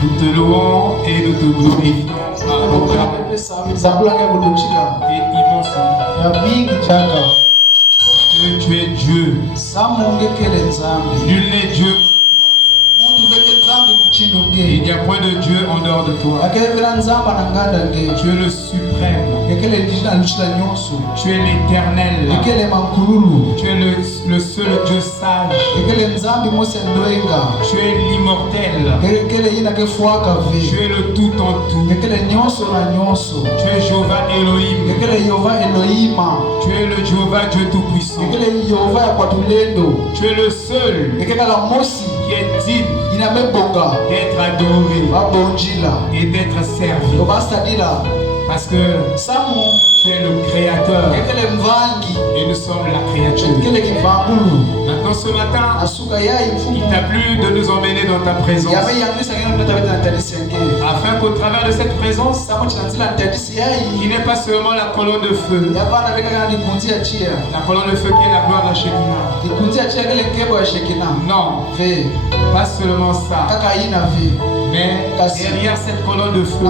Nous te louons et nous te glorifions à et immense. Tu es Dieu. Nul n'est Dieu. Il n'y a point de Dieu en dehors de toi. Tu es le suprême. Tu es l'éternel. Tu es le seul Dieu sage. Tu es l'immortel. Tu es le tout en tout. Tu es Jéhovah Elohim. Tu es le Jéhovah Dieu tout-puissant. Tu es le seul qui est digne d'être adoré et d'être servi. Parce que tu es le créateur et nous sommes la créature. Maintenant ce matin, il t'a plu de nous emmener dans ta présence, afin qu'au travers de cette présence, il n'est pas seulement la colonne de feu, la colonne de feu qui est la gloire de la Shekinah. Non, pas seulement ça, mais derrière cette colonne de feu,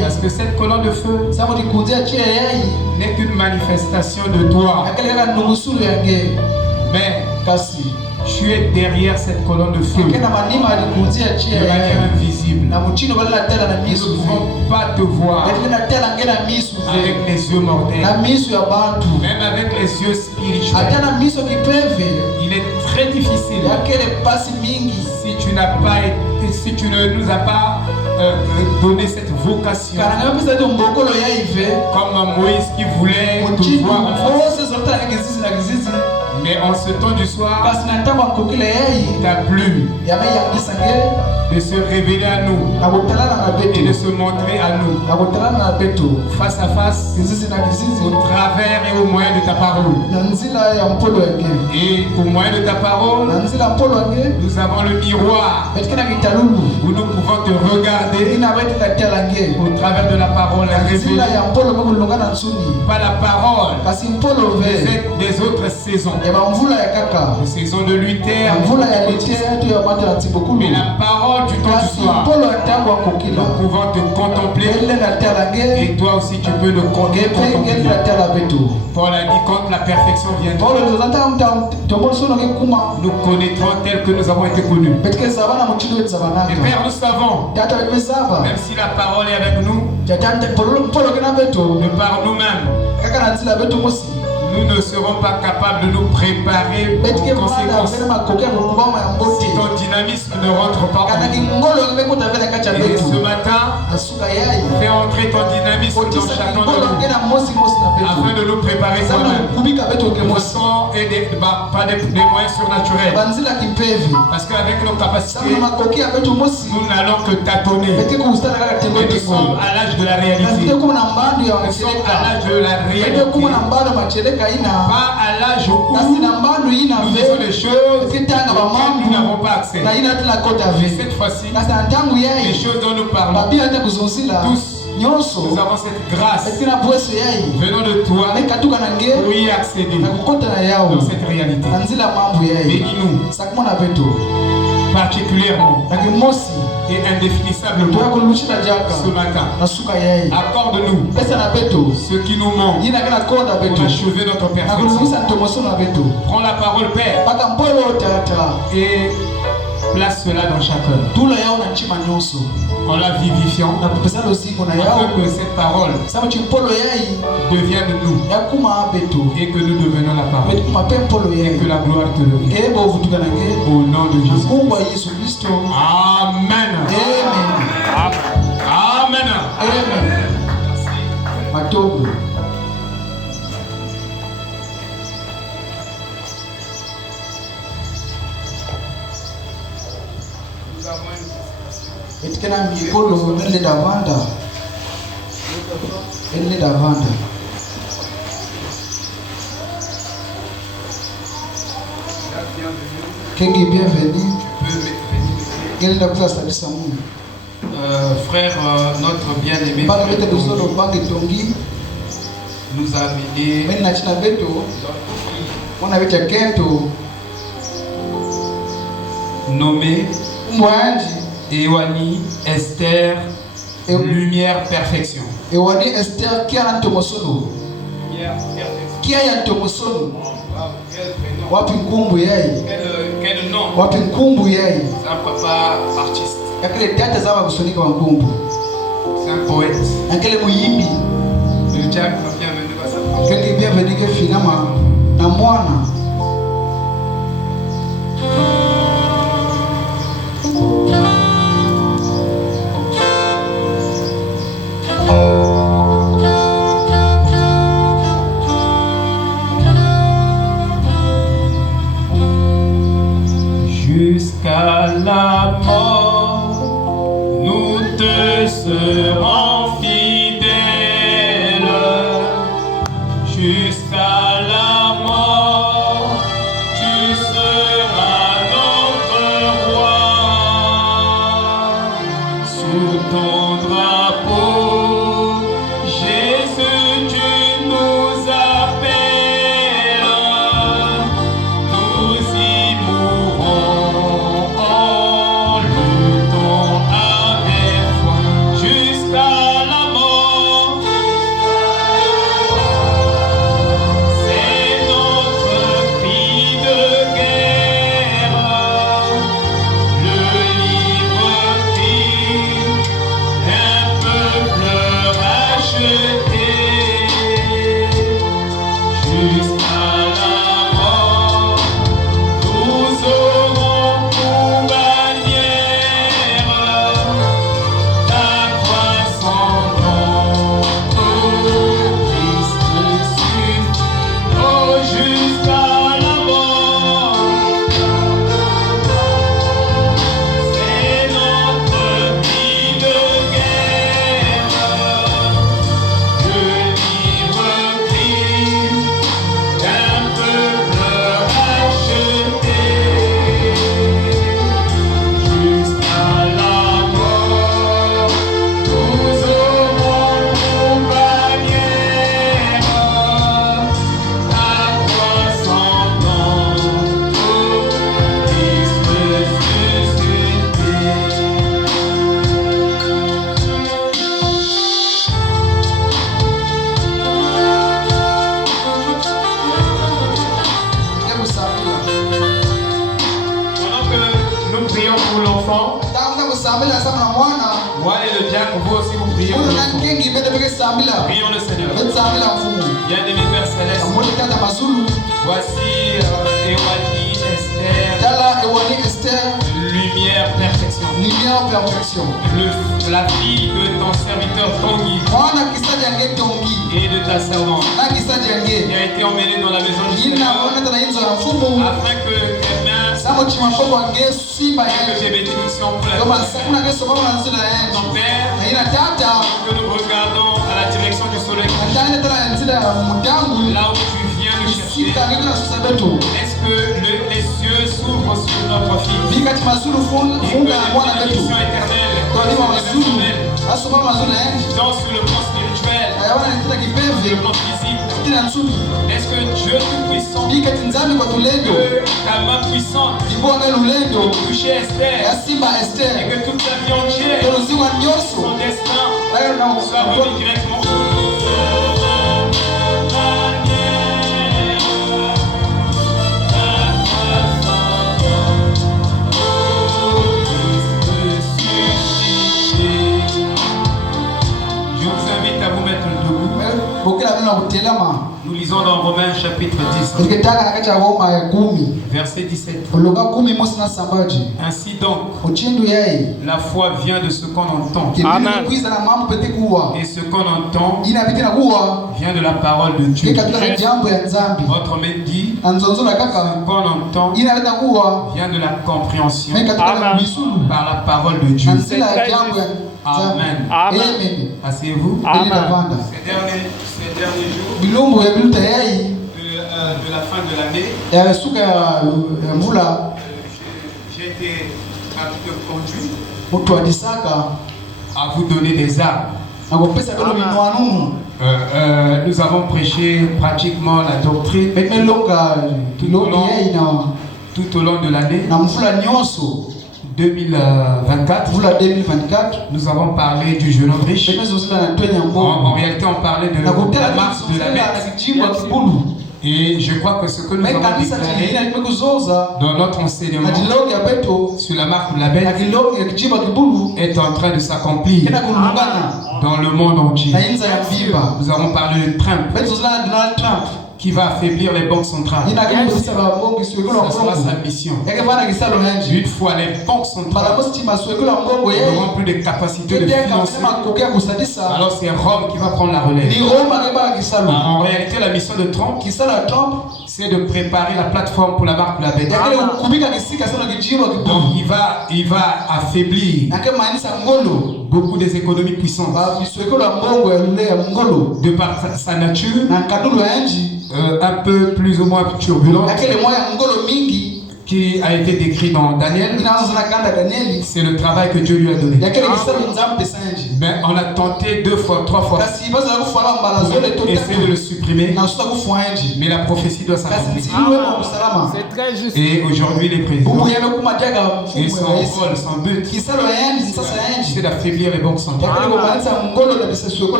parce que cette colonne de feu n'est qu'une manifestation de toi, mais tu es derrière cette colonne de feu de manière invisible. Nous ne pouvons pas te voir avec les yeux mortels, même avec les yeux spirituels. Il est très difficile si tu ne nous as pas donné cette vocation, comme Moïse qui voulait te voir en face. Mais en ce temps du soir, il t'a plu de se révéler à nous et de se montrer à nous face à face, au travers et au moyen de ta parole. Et au moyen de ta parole, nous avons le miroir où nous pouvons te regarder au travers de la parole révélée, pas la parole des autres saisons. Une saison de lutter, mais la parole du temps du soir, nous pouvons te contempler, et toi aussi tu peux le contempler. Paul a dit quand la perfection viendra, nous connaîtrons tel que nous avons été connus. Mais Père, nous savons, même si la parole est avec nous, de par nous-mêmes, nous ne serons pas capables de nous préparer aux conséquences si ton dynamisme ne rentre pas en nous. Et ce matin, fais entrer ton dynamisme dans chacun de nous, afin de nous préparer toi-même. Nous sommes pas des moyens surnaturels, parce qu'avec nos capacités, nous n'allons que tâtonner. Et nous sommes à l'âge de la réalité. Nous sommes à l'âge de la réalité. Pas à l'âge où nous disons des choses auxquelles nous n'avons pas accès. Mais cette fois-ci, les choses dont nous parlons, tous, nous avons cette grâce venant de toi pour y accéder dans cette réalité. Bénis-nous particulièrement et indéfinissablement ce matin. Accorde-nous ce qui nous manque pour achever notre perfection. Prends la parole, Père, et place cela dans chacun, en la vivifiant, afin que cette parole devienne nous et que nous devenions la parole, et que la gloire te revienne. Au nom de Jésus. Amen. Amen. Amen. Etkena mikolo ele davanda. Elle davanda. Kengi bienvenue. Quel est le frère, notre bien-aimé nous a amené nommé Ewani Esther Lumière Perfection. Ewani Esther qui a l'antomosono. Qui a l'antomosono. Quel nom? C'est un papa artiste. C'est un poète. Le diable bienvenue jusqu'à la mort, nous te serons fidèles. Jusqu'à la mort, tu seras notre roi. Sous ton drapeau, Jésus, tu nous appelles. Nous y mourrons en luttant avec foi jusqu'à la mort. C'est notre cri de guerre, le libre cri d'un peuple racheté. Jusqu'à la mort, nous aurons pour bannière ta croix sans nom, ô Christ Jésus. Oh, jusqu'à la mort, c'est notre cri de guerre, le libre cri d'un peuple racheté. Jusqu'à la mort, nous aurons pour bannière ta croix sans nom, ô Christ ressuscité. Pendant que nous prions pour l'enfant, moi et le diacre, vous aussi vous priez pour l'enfant. Prions le Seigneur. Bien-aimé Père Céleste, voici Ewani Esther, lumière perfection. La fille de ton serviteur Tongi et de ta servante qui a été emmenée dans la maison du Seigneur afin que tes mains et que tes bénédictions pour la vie de ton Père, que nous regardons à la direction du soleil, là où tu viens nous chercher. Est-ce que les cieux s'ouvrent sur notre fils et que les bénédictions éternelles tant sur le plan spirituel que le plan physique? Est-ce que Dieu Tout-Puissant, que ta main puissante touchait Esther et que toute sa vie entière, son destin soit remis directement Je vous invite à vous mettre debout. Nous lisons dans Romains chapitre 10, verset 17. Ainsi donc, la foi vient de ce qu'on entend. Amen. Et ce qu'on entend vient de la parole de Dieu. Autrement dit, ce qu'on entend vient de la compréhension par la parole de Dieu. Amen. Amen. Asseyez-vous. Amen. Ces derniers jours de la fin de l'année, j'ai été un peu conduit à vous donner des armes. Nous avons prêché pratiquement la doctrine tout au long tout au long de l'année 2024, nous avons parlé du jeune homme riche. En réalité, on parlait de la marche de la bête. Et je crois que ce que nous avons déclaré dans notre enseignement sur la marque de la bête est en train de s'accomplir dans le monde entier. Nous avons parlé de Trump qui va affaiblir les banques centrales. Ça sera sa mission. Une fois les banques centrales n'auront plus de capacité de financer, alors c'est Rome qui va prendre la relève. En réalité, la mission de Trump, c'est de préparer la plateforme pour la marque de la bête. Donc il va affaiblir beaucoup des économies puissantes. De par sa nature, un peu plus ou moins turbulente, qui a été décrit dans Daniel. C'est le travail que Dieu lui a donné. Mais on a tenté 2 fois, 3 fois pour essayer de le supprimer. Mais la prophétie doit s'accomplir. C'est très juste. Et aujourd'hui, les présidents et son rôle, son but, c'est d'affaiblir les banques centrales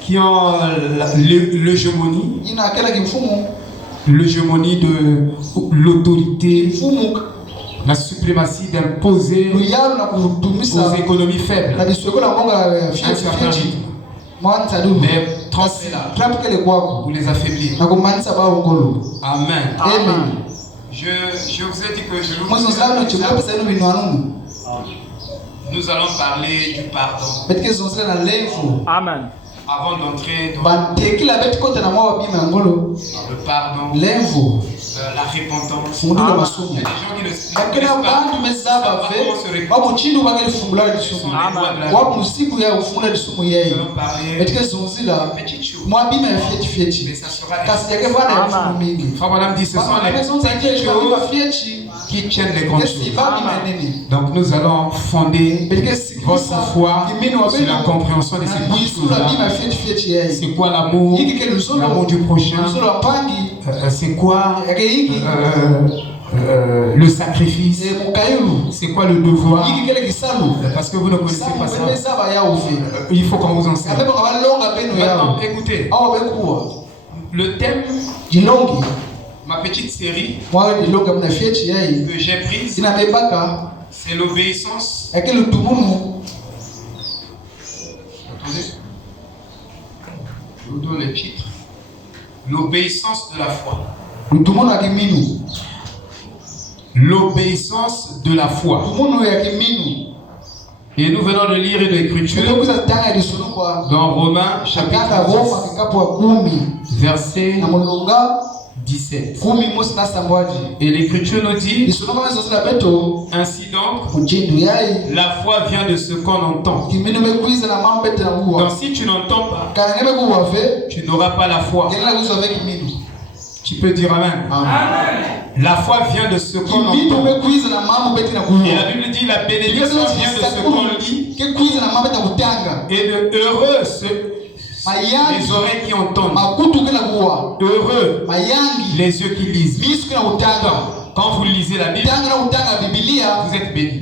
qui ont l'hégémonie de l'autorité, la suprématie d'imposer aux économies faibles un certain rythme. Mais Trump est là pour les affaiblir. Amen. Je vous ai dit que nous allons parler du pardon. Amen. Avant d'entrer dans le pardon, la repentance, il y a des gens qui ne savent pas comment se réconcilier. Nous allons parler de petites choses, mais ça sera Frère Madame dit, ce sont les petites choses qui tiennent les grandes choses. Donc nous allons fonder votre foi sur la compréhension de ces petites choses-là. C'est quoi l'amour? L'amour du prochain. C'est quoi le sacrifice? C'est quoi le devoir? Parce que vous ne connaissez pas ça. Il faut qu'on vous enseigne. Maintenant, écoutez. Le thème, ma petite série que j'ai prise, c'est l'obéissance. Attendez. Je vous donne le titre. L'obéissance de la foi. L'obéissance de la foi. Et nous venons de lire une écriture dans Romains chapitre 10, verset 17. Et l'écriture nous dit, ainsi donc, la foi vient de ce qu'on entend. Donc si tu n'entends pas, tu n'auras pas la foi. Tu peux dire Amen. Amen. La foi vient de ce qu'on entend. Et la Bible dit, la bénédiction vient de ce qu'on lit. Et de heureux les oreilles qui entendent. Heureux les yeux qui lisent. Quand vous lisez la Bible, vous êtes béni.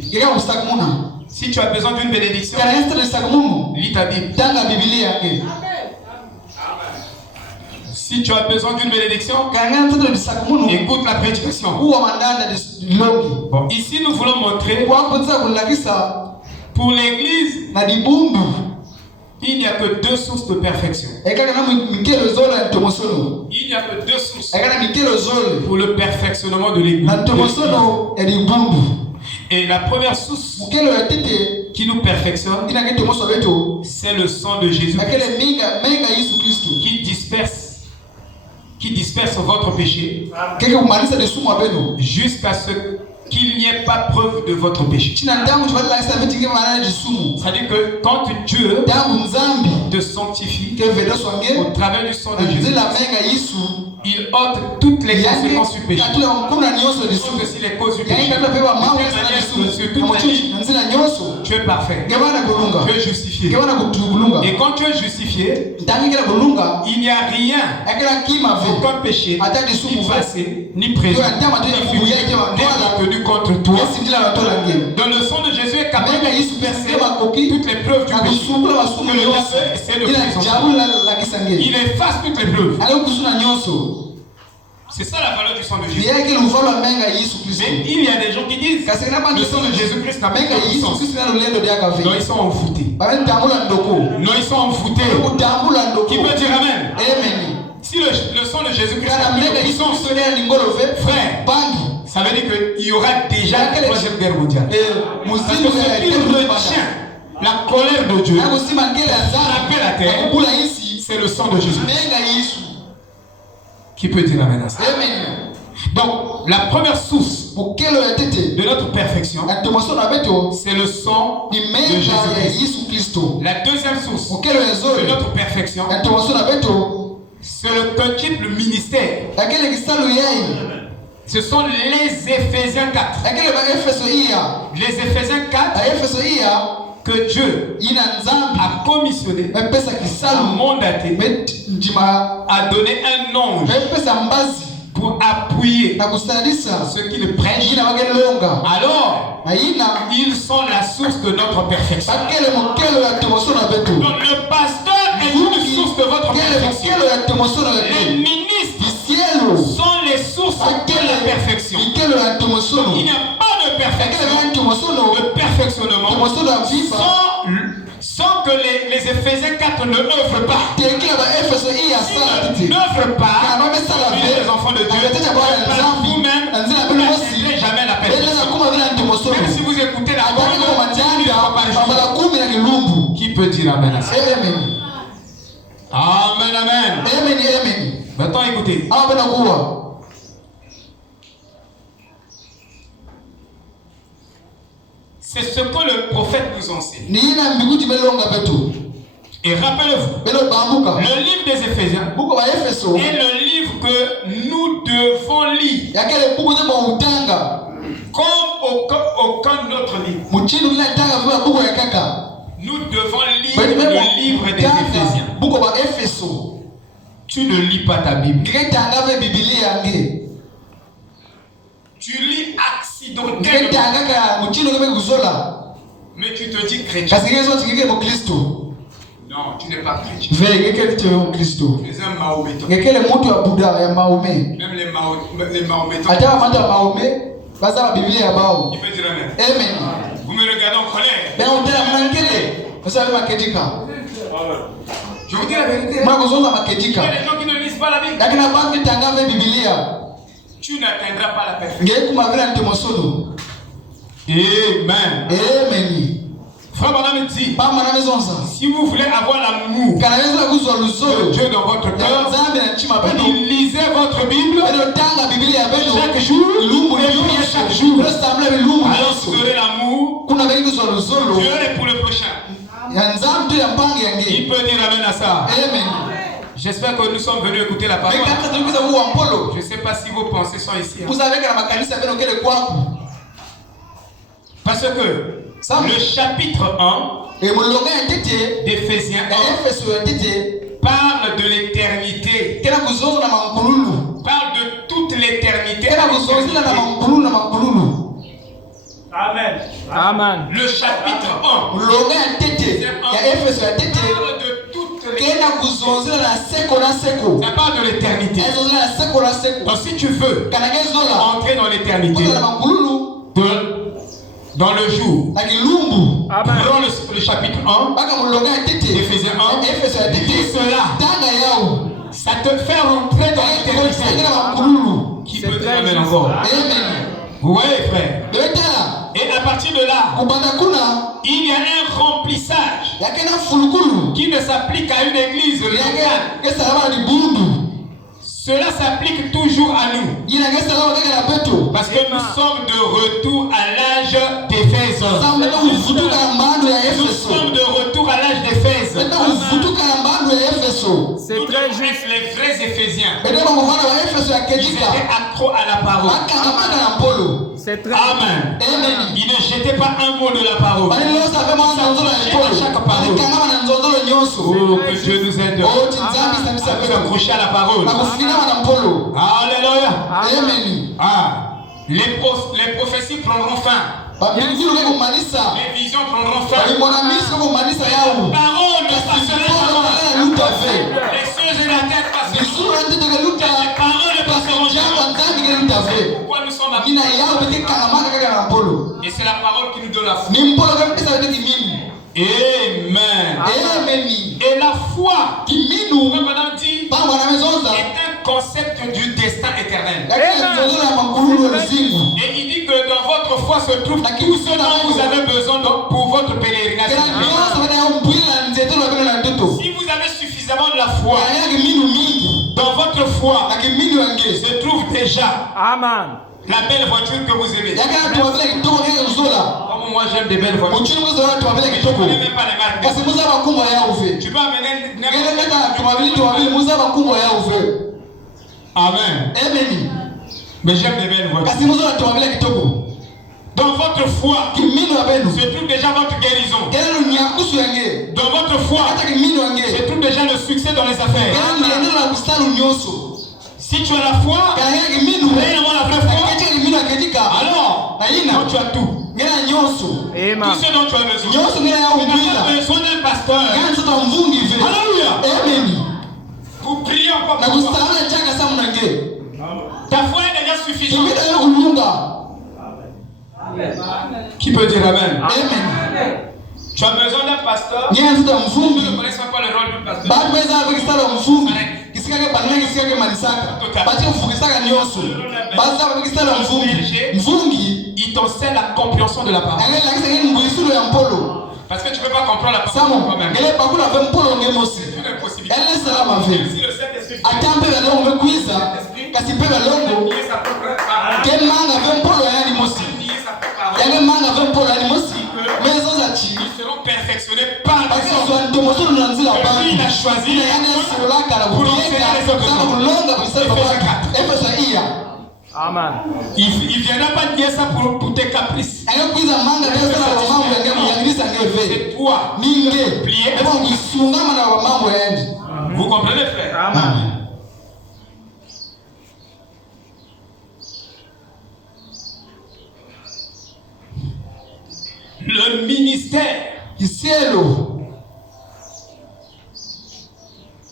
Si tu as besoin d'une bénédiction, lis ta Bible. Si tu as besoin d'une bénédiction, écoute la prédication. Bon, ici nous voulons montrer pour l'église, il n'y a que 2 sources de perfection. Il n'y a que 2 sources pour le perfectionnement de l'église. Et la première source qui nous perfectionne, c'est le sang de Jésus qui disperse votre péché jusqu'à ce qu'il n'y ait pas preuve de votre péché. C'est-à-dire que quand Dieu te sanctifie au travers du sang de Jésus, il ôte toutes les conséquences du péché. Il ôte aussi les causes du péché. Sur toute la vie, tu es parfait. Tu es justifié. Et quand tu es justifié, il n'y a rien, aucun péché, ni passé, ni présent, ni futur, tenu contre toi. Dans le sang de Jésus est capable de disperser toutes les preuves du péché. Que le diable essaie de présenter. Il efface toutes les preuves. C'est ça la valeur du sang de Jésus. Mais il y a des gens qui disent le sang de Jésus-Christ n'a pas de puissance. Non, ils sont enfoutés. Non, ils sont enfoutés. Qui peut dire Amen? Si le sang de Jésus-Christ n'a pas de puissance, frère, ça veut dire qu'il y aura déjà la troisième guerre mondiale. Parce que ce qui retient la colère de Dieu, frapper la terre, c'est le sang de Jésus-Christ. Qui peut dire Amen à ça? Donc, la première source de notre perfection, c'est le sang de Jésus-Christ. La deuxième source de notre perfection, c'est le quintuple ministère. Ce sont les Éphésiens 4. Les Éphésiens 4 que Dieu a commissionné, a mandaté, a donné un ange pour appuyer ceux qui le prêchent. Alors, ils sont la source de notre perfection. Donc le pasteur est une source de votre perfection. Les ministres sont les sources de la perfection. Donc il n'y a pas de perfection, de perfectionnement sans que les Éphésiens 4 ne œuvrent pas. S'ils n'œuvrent pas, les enfants de Dieu, par vous-même, vous n'atteindrez jamais la perfection. Même si vous écoutez la parole, qui peut dire Amen à ça? Amen, amen. Maintenant écoutez. C'est ce que le prophète nous enseigne. Et rappelez-vous, le livre des Éphésiens est le livre que nous devons lire comme aucun autre livre. Nous devons lire le livre des Éphésiens. Tu ne lis pas ta Bible. Tu lis accidentellement. Mais tu te dis chrétien. Non, tu n'es pas chrétien. Tu es un mahométan. Même les mahométans. Il peut dire Amen. Vous me regardez en colère. Je vous dis la vérité. Il y a des gens qui ne lisent pas la Bible. Tu n'atteindras pas la perfection. Amen. Frère Madame dit, si vous voulez avoir l'amour de Dieu dans votre cœur, lisez votre Bible chaque jour et priez chaque jour. Alors vous aurez l'amour de Dieu et pour le prochain. Il peut dire Amen à ça. J'espère que nous sommes venus écouter la parole. Je ne sais pas si vos pensées sont ici. Parce que le chapitre 1 d'Éphésiens 1 parle de l'éternité. Parle de toute l'éternité. Amen. Amen. Le chapitre 1 parle de toute l'éternité. Ça parle de l'éternité. Donc si tu veux entrer dans l'éternité, dans le jour, dans le chapitre 1 d'Éphésiens 1, dis cela, ça te fait rentrer dans l'éternité. Qui peut dire Amen encore? Oui, frère. Et à partir de là, il y a un remplissage qui ne s'applique qu'à une église locale. Cela s'applique toujours à nous. Parce que nous sommes de retour à l'âge d'Éphèse. Nous sommes de retour à l'âge d'Éphèse. C'est très juste. Les vrais Éphésiens. Ils étaient accros à la parole. C'est très Amen. Ils ne jetaient pas un mot de la parole. Ils s'accrochaient à chaque parole. Oh, que Dieu nous aide. S'accrocher à la parole. Alléluia. Les prophéties prendront fin. Les visions prendront fin. La parole ne passera pas. Les cieux et la terre passeront. Les paroles ne passeront jamais. Pourquoi nous sommes appelés? Et c'est la parole qui nous donne la foi. Amen. Et la foi, comme madame dit, est un concept du destin éternel. Et il dit que dans votre foi se trouve tout ce dont vous avez besoin pour votre pèlerinage. Si vous avez suffisamment de la foi, dans votre foi se trouve déjà la belle voiture que vous aimez. Comme moi j'aime des belles voitures. Je ne connais même pas les marques. Tu peux amener Amen. Mais j'aime les belles voitures. Dans votre foi se trouve déjà votre guérison. Dans votre foi se trouve déjà le succès dans les affaires. Si tu as la foi, réellement la vraie foi, alors tu as tout. Tout ce dont tu as besoin. Tu n'as pas besoin d'un pasteur. Alléluia. Pour prier encore pour toi. Ta foi est déjà suffisante. Qui peut dire Amen? Tu as besoin d'un pasteur. Tu ne connais pas le rôle du pasteur. Il t'enseigne la compréhension de la parole. Parce que tu ne peux pas comprendre la parole toi-même. C'est une impossibilité. Si le Saint-Esprit ils seront perfectionnés par le Seigneur. Lui, il a choisi pour enseigner les autres. Amen. Il ne viendra pas dire ça pour tes caprices. C'est toi qui dois plier. Vous comprenez, frère? Amen. Le ministère.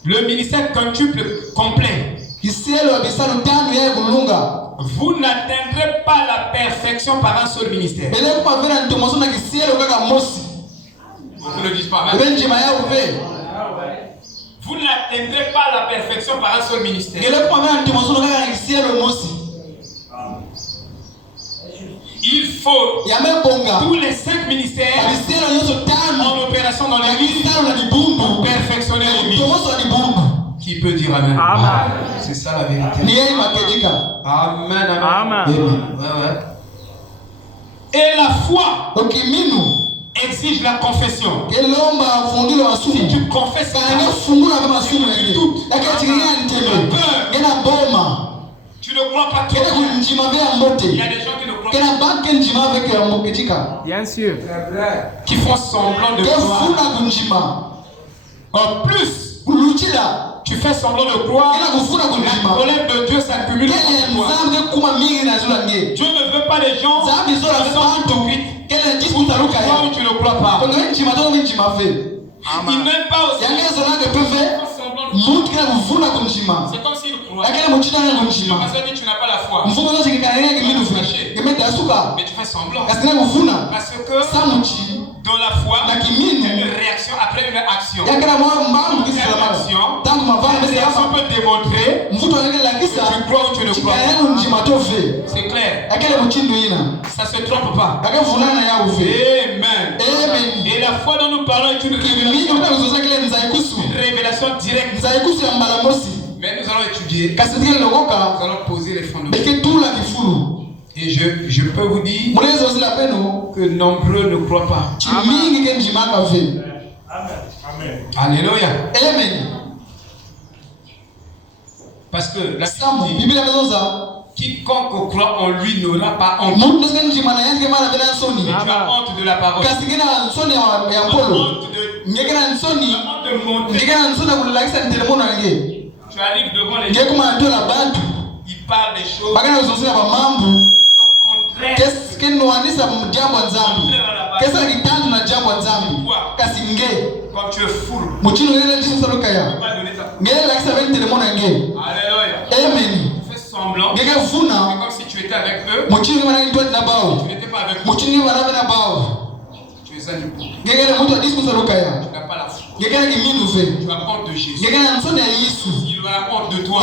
Le ministère quintuple complet. Vous n'atteindrez pas la perfection par un seul ministère. Vous ne le dites pas. Vous n'atteindrez pas la perfection par un seul ministère. Il faut tous les 5 ministères en opération dans l'église pour perfectionner l'église. Qui peut dire Amen? Amen. C'est ça la vérité. Amen. Amen. Ouais. Et la foi exige la confession. Si tu confesses ça, tu ne crois pas trop. Il y a des gens qui ne croient pas. Bien sûr. Qui font semblant de croire. En plus, tu fais semblant de croire. La colère de Dieu s'accumule contre toi. Dieu ne veut pas les gens qui sont hypocrites. Tu ne crois pas. Il n'aime pas aussi. C'est comme s'il croit. Le pasteur dit tu n'as pas la foi. Mais tu fais semblant. Parce que dans la foi, il y a une réaction après une action. Une réaction peut démontrer que tu crois ou tu ne crois pas. C'est clair. Ça se trompe pas. Amen. Et la foi dont nous parlons est une révélation directe. Mais nous allons étudier. Nous allons poser les fondements. Et je peux vous dire que nombreux ne croient pas. Amen. Alléluia. Amen. Parce que la Bible dit, quiconque croit en lui n'aura pas honte. Amen. Tu as honte de la parole. Tu as honte de monter. Tu arrives devant les gens. Ils parlent des choses qui sont contraires. Quand tu es fou, tu ne peux pas donner ta. Amen. Fais semblant. C'est comme si tu étais avec eux. Tu n'étais pas avec eux. Tu es un hypocrite. Tu n'as pas la foi. Tu as honte de Jésus. Il aura honte de toi.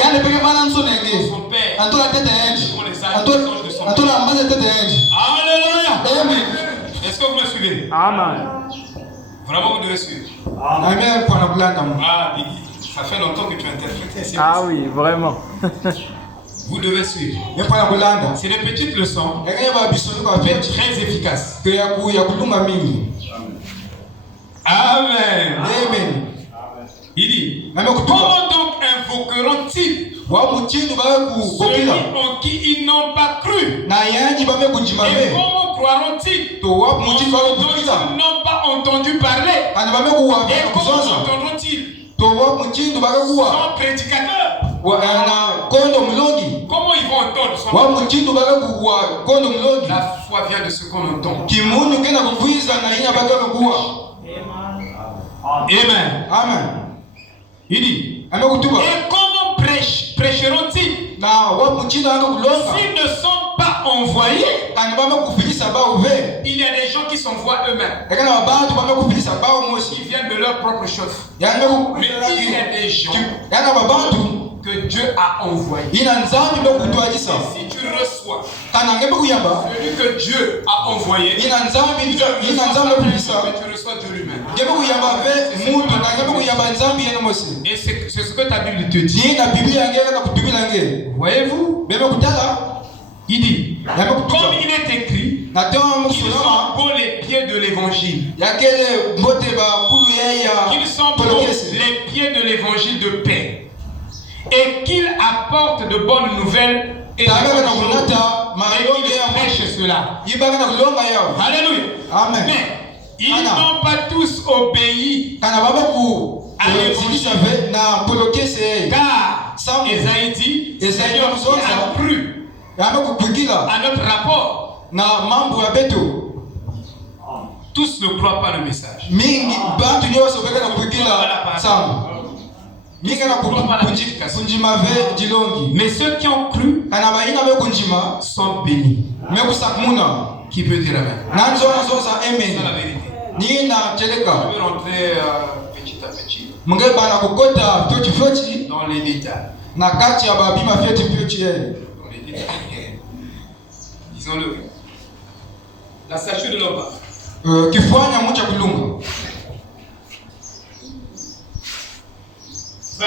Son Père. Pour les anges de son Père. Alléluia. Est-ce que vous me suivez? Amen. Vraiment, vous devez suivre. Amen. Ah, ça fait longtemps que tu interprètes. Ah oui, vraiment. Vous devez suivre. C'est des petites leçons, mais très efficaces. Amen. Amen. Il dit, comment donc invoqueront-ils celui en qui ils n'ont pas cru? Et comment croiront-ils en celui dont ils n'ont pas entendu parler? Et comment entendront-ils sans prédicateur? Comment ils vont entendre sans... La foi vient de ce qu'on entend. Amen. Amen. Il dit, et comment prêcheront-ils s'ils ne sont pas envoyés? Il y a des gens qui s'envoient eux-mêmes. Ils viennent de leur propre chef. Mais il y a des gens que Dieu a envoyés. Et si tu reçois celui que Dieu a envoyé, tu reçois de lui-même. Et c'est ce que ta Bible te dit. Voyez-vous? Il dit, comme il est écrit, qu'ils sont beaux les pieds de l'évangile. Qu'ils sont beaux les pieds de l'évangile de paix. Et qu'ils apportent de bonnes nouvelles et qu'ils prêchent cela. Alléluia. Amen. Mais ils n'ont pas tous obéi à l'évangile. Car Esaïe dit, Seigneur, qui a cru à notre rapport. Tous ne croient pas le message. Mais ceux qui ont cru sont bénis. Qui peut dire amen? C'est la vérité. Je vais rentrer petit à petit dans les détails. Disons-le. La statue de l'homme.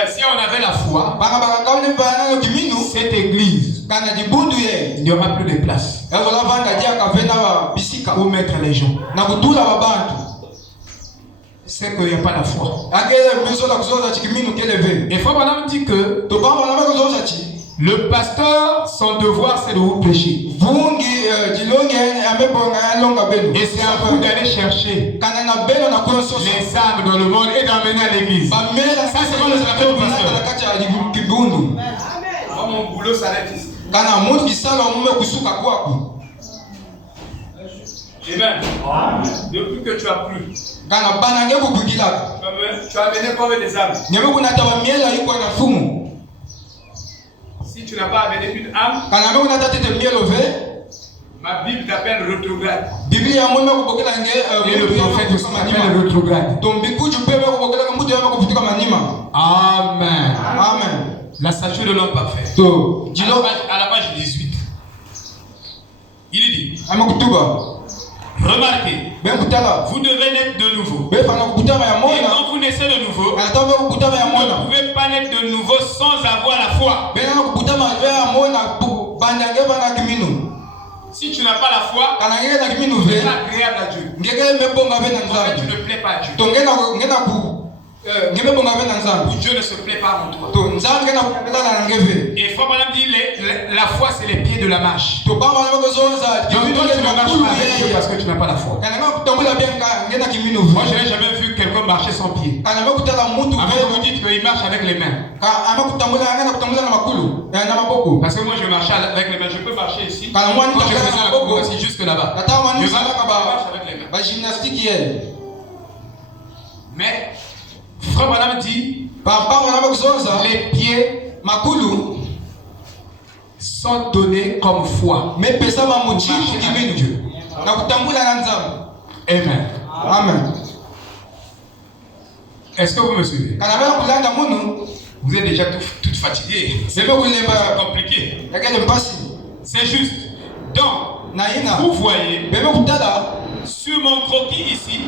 Si on avait la foi, cette église, il n'y aura plus de place pour mettre les gens. C'est qu'il n'y a pas la foi. Et faut madame dit que le pasteur, son devoir, c'est de vous prêcher. Et c'est à vous d'aller chercher les âmes dans le monde et d'emmener à l'église. Ça, c'est quoi le travail du pasteur? Mon boulot s'arrête ici. Amen. Depuis que tu as plu, tu as amené combien des âmes? Si tu n'as pas amené une âme, ma Bible t'appelle rétrograde. Et le prophète aussi m'appelle rétrograde. Amen. Amen. La statue de l'homme parfait. À la page 18. Il dit, remarquez, vous devez naître de nouveau. Et quand vous naissez de nouveau, vous ne pouvez pas naître de nouveau sans avoir la foi. Si tu n'as pas la foi, tu n'es pas agréable à Dieu. En fait, tu ne plais pas à Dieu. Dieu ne se plaît pas en toi. Et Frère Branham dit la foi c'est les pieds de la marche. Donc toi tu ne marches pas avec Dieu parce que tu n'as pas la foi. Moi je n'ai jamais vu quelqu'un marcher sans pied. Avant vous dites qu'il marche avec les mains. Parce que moi je marche avec les mains. Je peux marcher ici. Quand je faisais la cour aussi jusque là-bas. Je marche avec les mains. Mais Frère Branham dit les pieds sont donnés comme foi. Mais Dieu. Amen. Amen. Est-ce que vous me suivez? Vous êtes déjà tout fatigué. C'est compliqué. C'est juste. Donc, vous voyez, sur mon croquis ici,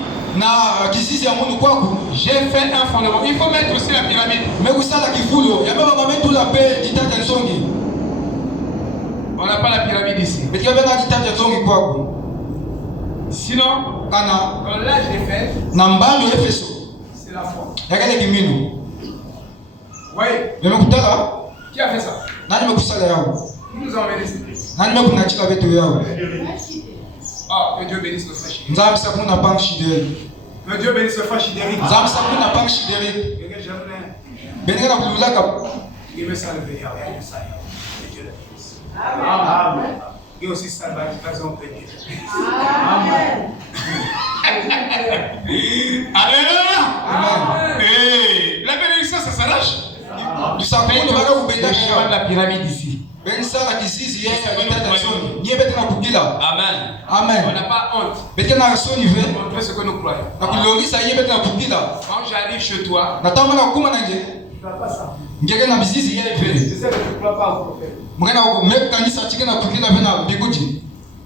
j'ai fait un fondement. Il faut mettre aussi la pyramide. On n'a pas la pyramide ici. Sinon, quand là je l'ai fait, c'est la foi. Oui. Qui a fait ça? Qui nous a emmené ici? Ah, que Dieu bénisse le frère Chidéry. Que Dieu bénisse le frère Chidéry. Il me salve. Amen. Et aussi salve à Amen. Alléluia. Amen. La bénédiction, ça s'arrache. Du sang de la pyramide ici. Amen. Amen. On n'a pas honte. On fait ce que nous croyons. Quand j'arrive chez toi, tu ne fais pas ça. Je sais que tu ne crois pas au prophète.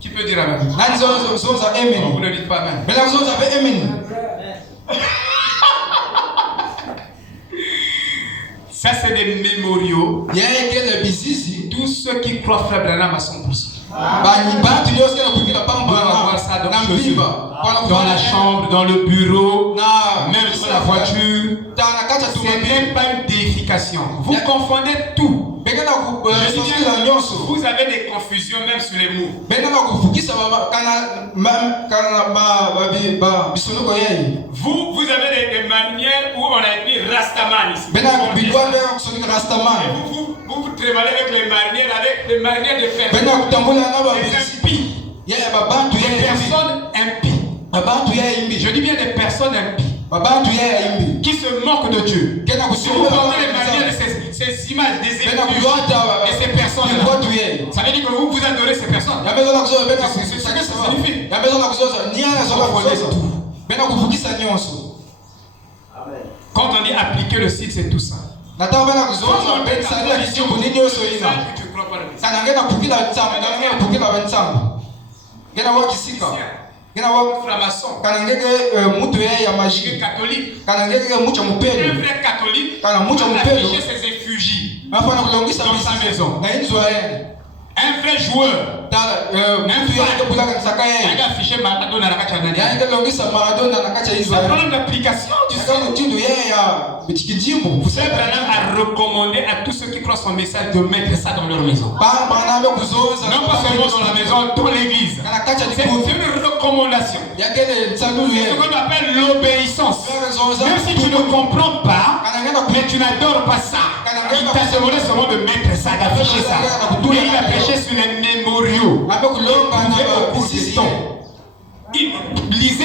Qui peut dire Amen? Vous ne dites pas Amen. Ça c'est des mémoriaux. Tous ceux qui croient Frère Branham à 100%. Dans la chambre, dans le bureau, même dans la voiture. Ce n'est même pas une déification. Vous confondez tout. Vous avez des confusions même sur les mots. Vous avez des manières où on a écrit Rastaman ici. Vous trémalez avec les manières de faire. Des personnes impies. Je dis bien des personnes impies. Qui se moquent de Dieu. Vous parlez les manières de ces images, des églises et ces personnes-là. Ça veut dire que vous adorez ces personnes. C'est ce que ça signifie. Quand on dit appliquer le style, c'est tout ça. Franc-maçon, un vrai catholique, on a affiché ses effugies dans sa maison. Un vrai joueur, il a affiché Maradona dans la cachette. C'est un problème d'application du Vous savez, Branham a recommandé à tous ceux qui croient son message de mettre ça dans leur maison. Non pas seulement dans la maison, dans l'église. C'est une recommandation. C'est ce qu'on appelle l'obéissance. Même si tu ne comprends pas, mais tu n'adores pas ça, il t'a demandé seulement de mettre ça, d'afficher ça. Et il a prêché sur les mémoriaux. Lisez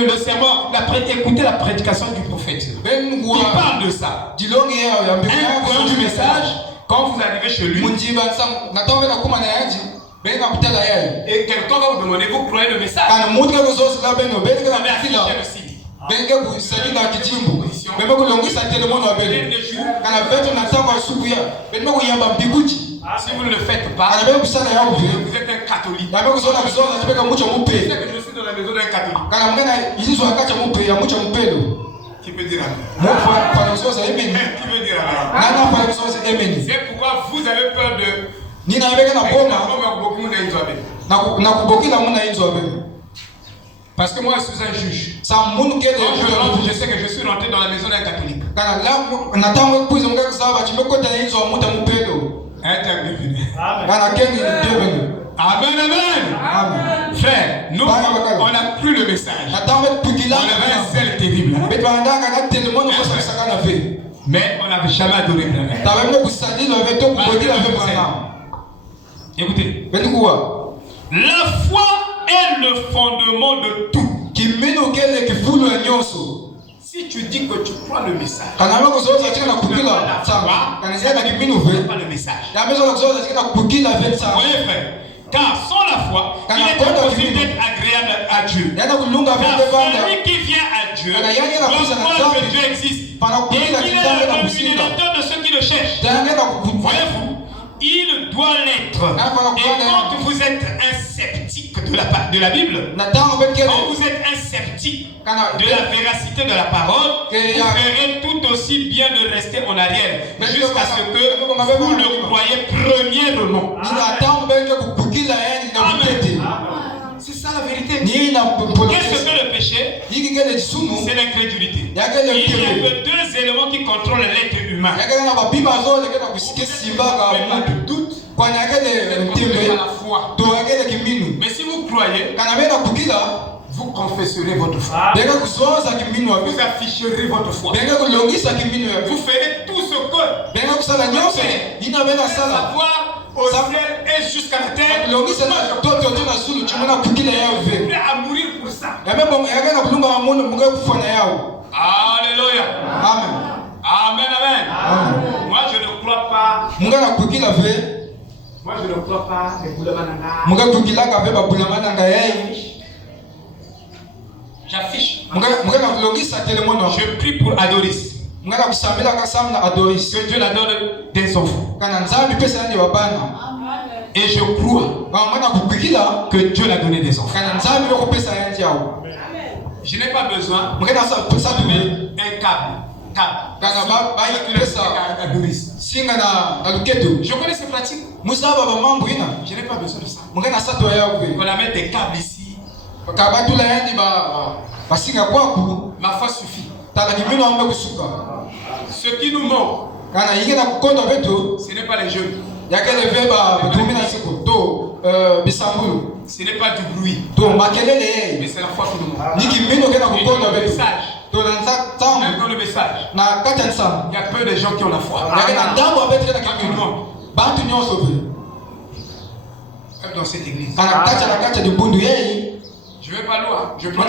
le sermon, écoutez la prédication du prophète. Il parle de ça. Un point du message, quand vous arrivez chez lui, et quelqu'un va vous demander, vous croyez le message? Vous avez affiché le signe. Si vous ne le faites pas, vous êtes un catholique. Je sais que je suis dans la maison d'un catholique. Qui peut dire Amen? Qui veut dire Amen? C'est pourquoi vous avez peur de... na kubokila muna inzo abe. Parce que moi je suis un juge. Sa munu kele je sais que je suis rentré dans la maison d'un catholique. Kana la natango kuizo ngaka saba chimekota na inzo amuta mupelo. Bienvenue. Kana kengi bienvenue. Amen, amen. Amen. Frère, nous, on n'a plus le message. On avait un zèle terrible. Mais on n'avait jamais adoré Branham. Écoutez. La foi est le fondement de tout. Si tu dis que tu crois le message, tu n'as pas le message. Oui, frère. Car sans la foi, il est impossible d'être agréable à Dieu. Car celui qui vient à Dieu doit que Dieu existe. Et il est le rémunérateur de ceux qui le cherchent. Voyez-vous, il doit l'être. Et quand vous êtes un sceptique de la Bible, quand vous êtes un sceptique de la véracité de la parole, vous ferez tout aussi bien de rester en arrière jusqu'à ce que vous le croyez premièrement. C'est ça la vérité. Qu'est-ce que le péché? C'est l'incrédulité. Il y a que deux éléments qui contrôlent l'être humain. Le doute et la foi. Mais si vous croyez, vous confesserez votre foi. Vous afficherez votre foi. Vous ferez tout ce que vous savoir au ciel et jusqu'à la terre. Prêt à mourir pour ça. Alléluia. Amen. Amen, amen. Moi je ne crois pas. Moi je ne crois pas j'affiche. Je prie pour Adoris. Que Dieu la donne des enfants. Et je crois que Dieu l'a donné des enfants. Je n'ai pas besoin de un câble. Je connais ces pratiques. Je n'ai pas besoin de ça. On la met des câbles ici. Ma foi suffit. Ce qui nous manque, ce n'est pas les jeunes. Ce n'est pas du bruit. Mais c'est la foi qui nous manque. Le message. Même dans le message, il y a peu de gens qui ont la foi. Comme dans cette église. Je ne vais pas loin. Je prends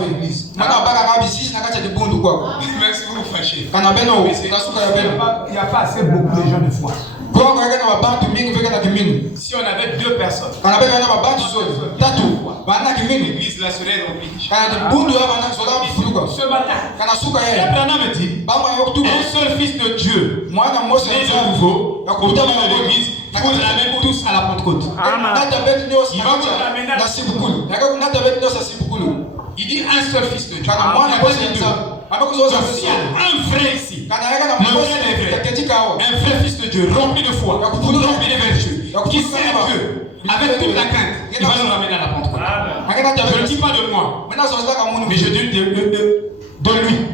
l'église. Même si vous vous fâchez. Il n'y a pas assez beaucoup de gens de foi. Si on avait deux personnes, l'église là serait remplie. Ce matin, Abraham me dit, un seul fils de Dieu, né de nouveau, au milieu de l'église, vous l'amènez tous à la Pentecôte. Il va vous ramener à la Siboukoulou. Il dit un seul fils de Dieu. Il n'y a pas de deux. Donc s'il y a un vrai ici, le vrai des vrais, un vrai fils de Dieu, rempli de foi, rempli de vertu, qui sait Dieu, avec toute la crainte, il va nous ramener à la Pentecôte. Je ne dis pas de moi, mais je dis de lui.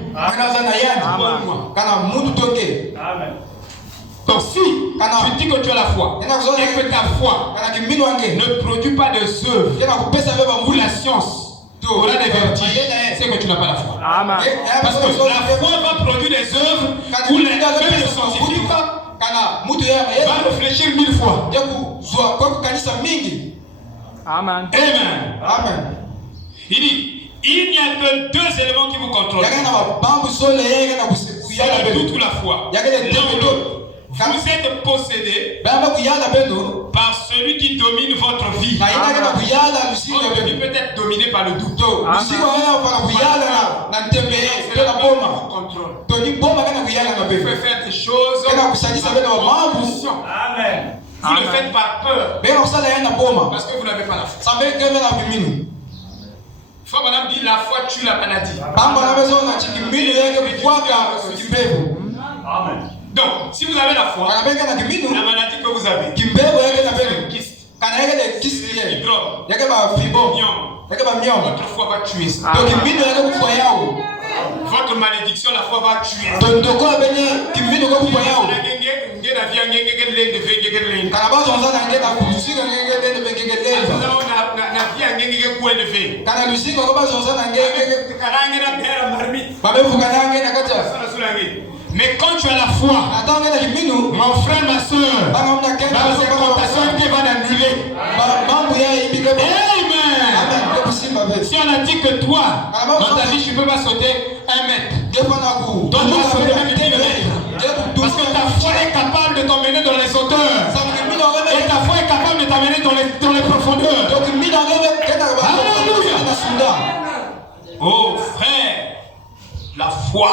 Donc si tu dis que tu as la foi et que ta foi ne produit pas de œuvres ou la science aura des vertiges, c'est que tu n'as pas la foi. Parce que la foi va produire des œuvres où les scientifiques va réfléchir 1000 fois. Amen. Amen. Il dit, il n'y a que deux éléments qui vous contrôlent. C'est le doute ou la foi. L'un ou l'autre. Vous êtes possédé par celui qui domine votre vie. Votre vie peut être dominée par le doute. C'est le contrôle. Vous pouvez faire des choses par condition. Vous le faites par peur. Parce que vous n'avez pas la foi. Faut madame dit la foi tue la maladie. Amen. Donc, si vous avez la foi, la maladie que vous avez, c'est un kyste. kana yake kisi yeye fibro, yake ba fibo yake ba mion votre foi va tuer ça. donc kimino yake kufa yao Votre malédiction, la foi va tuer ça. donc ko benye kimino ko kufa yao Ngena via ngenge lende venge lende. kana ba zonza na ngena kuzuka ngenge lende venge lende na via ngenge ku élevé. kana lusika ko ba zonza na ngenge Kana ngena bera marmite. ba be fuka na ngena kata mais quand tu as la foi, atanga na kimino mon frère, ma soeur, ba ngomna kenda la tentation va annuler. ba mambo ya ibika Amen. Si on a dit que toi, dans ta vie, tu ne peux pas sauter 1 mètre. Donc tu vas sauter même 10 mètres. Parce que ta foi est capable de t'emmener dans les hauteurs. Et ta foi est capable de t'amener dans les profondeurs. Alléluia. Oh frère, la foi.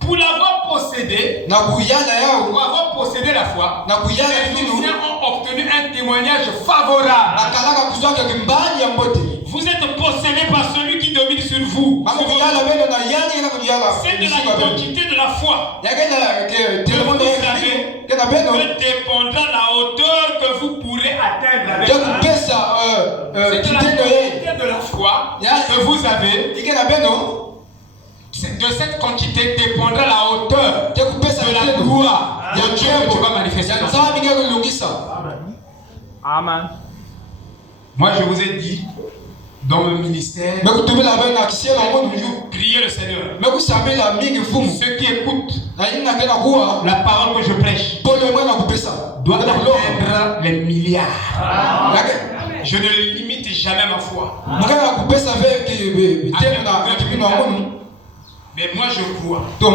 Pour l'avoir possédé, pour avoir possédé la foi, les Égyptiens ont obtenu un témoignage favorable. Vous êtes possédé par celui qui domine sur vous. C'est de la quantité de la foi que vous savez que dépendra la hauteur que vous pourrez atteindre avec la. C'est de la quantité de la foi que vous avez. De cette quantité dépendra la hauteur de la gloire de Dieu que tu vas manifester. Amen. Moi, je vous ai dit, dans le ministère, toujours prier le Seigneur. Ceux qui écoutent la parole que je prêche doivent atteindre les milliards. Je ne limite jamais ma foi. Mais moi je crois. On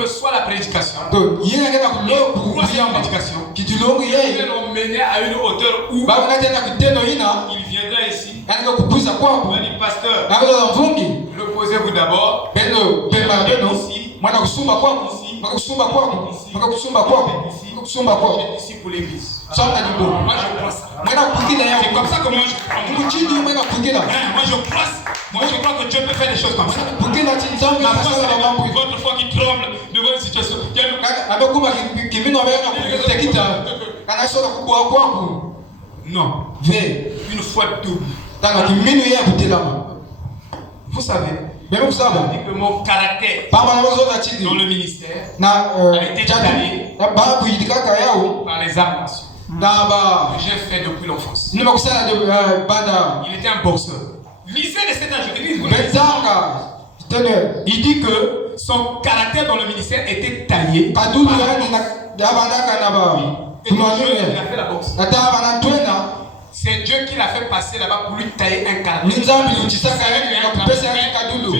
reçoit la prédication. Il va l'emmener à une hauteur où il viendra ici. Il va dire, pasteur, reposez-vous d'abord. Ici pour l'église. Moi je crois ça. C'est comme ça que moi je crois. Moi je crois que Dieu peut faire des choses comme ça. Ma foi, c'est votre foi qui tremble devant une situation. Non. Une foi double. Vous savez, que mon caractère dans le ministère a été taillé par les arts martiaux. J'ai fait depuis l'enfance. Il était un boxeur. Lisez les 7 ans. Il dit que son caractère dans le ministère était taillé. Et Dieu, il a fait la boxe. C'est Dieu qui l'a fait passer là-bas pour lui tailler un caractère. Dieu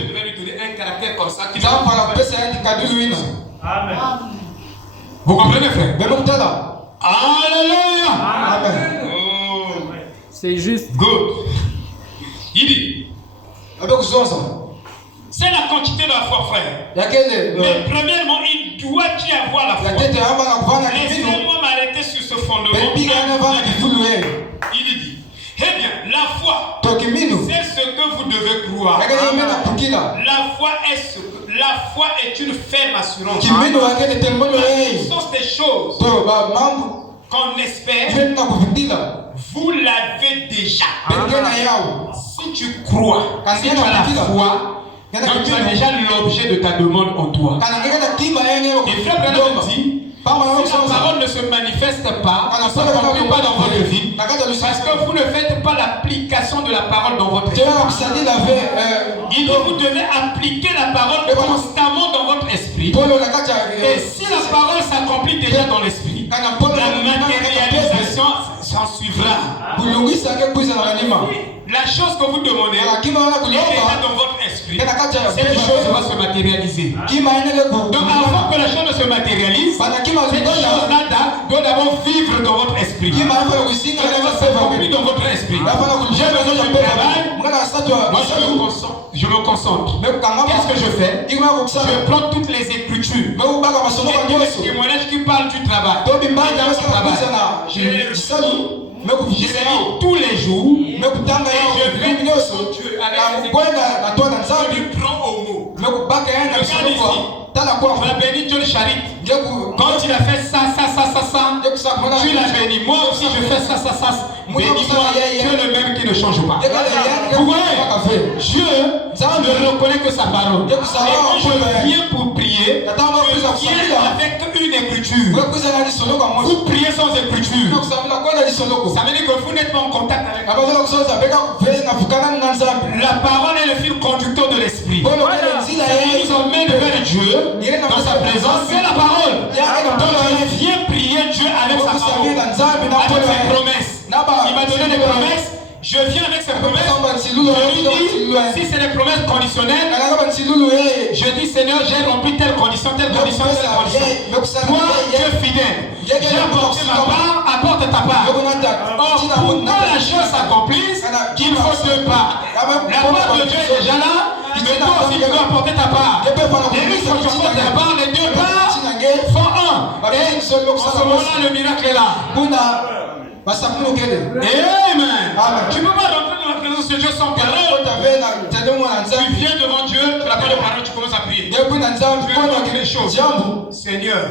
devait lui donner un caractère comme ça. Amen. Vous comprenez, frère? Alléluia. Oh. C'est juste. Good. Il dit, c'est la quantité de la foi, frère. Mais premièrement, il doit y avoir la foi. Laissez-moi m'arrêter sur ce fondement. Il dit, eh bien, la foi, c'est ce que vous devez croire. La foi est une ferme assurance. La source des choses qu'on espère, vous l'avez déjà. Si tu crois, si tu as la foi, donc tu as déjà l'objet de ta demande en toi. Et frère Branham dit, si la parole ne se manifeste pas, ne s'accomplit pas dans votre vie, parce que vous ne faites pas l'application de la parole dans votre esprit. Il dit vous devez appliquer la parole constamment dans votre esprit. Et si la parole s'accomplit déjà dans l'esprit, la matérialisation s'en suivra. La chose que vous demandez est déjà dans votre esprit. Cette chose va se matérialiser. Donc avant que la chose ne se matérialise, cette chose-là doit d'abord vivre dans votre esprit. S'accomplir dans votre esprit. J'ai besoin de travail. Moi je me concentre. Qu'est-ce que je fais? Je prends toutes les écritures. Et tous les témoignages qui parlent du travail. Je les lis tous les jours. Et je vais avec les écritures. Je lui prends au mot. Regarde ici. Tu as béni Dieu le charite. Quand il a fait ça, tu l'as béni. Moi aussi je fais ça. Bénis-moi, Dieu le même qui ne change pas. Vous voyez, Dieu ne reconnaît que sa parole. Et quand je viens pour prier, je viens avec une écriture. Vous priez sans écriture. Ça veut dire que vous n'êtes pas en contact avec Dieu. La parole est le fil conducteur de l'esprit. Ça nous emmène vers Dieu dans sa présence. C'est la parole. Donc je viens prier Dieu avec sa parole, avec ses promesses. Il m'a donné des promesses. Je viens avec ces promesses. Je lui dis, si c'est des promesses conditionnelles, je dis Seigneur, j'ai rempli telle condition. Toi, tu es fidèle. J'ai apporté ma part, apporte ta part. Or, pour que la chose s'accomplisse, il faut deux parts. La part de Dieu est déjà là, mais toi aussi tu dois apporter ta part. Et lui, quand tu apportes ta part, les deux parts font un. Et en ce moment-là, le miracle est là. Amen. Tu ne peux pas rentrer dans la présence de Dieu sans parole. Tu viens devant Dieu, tu n'as pas de parole, tu commences à prier. Tu veux voir quelque chose. Seigneur,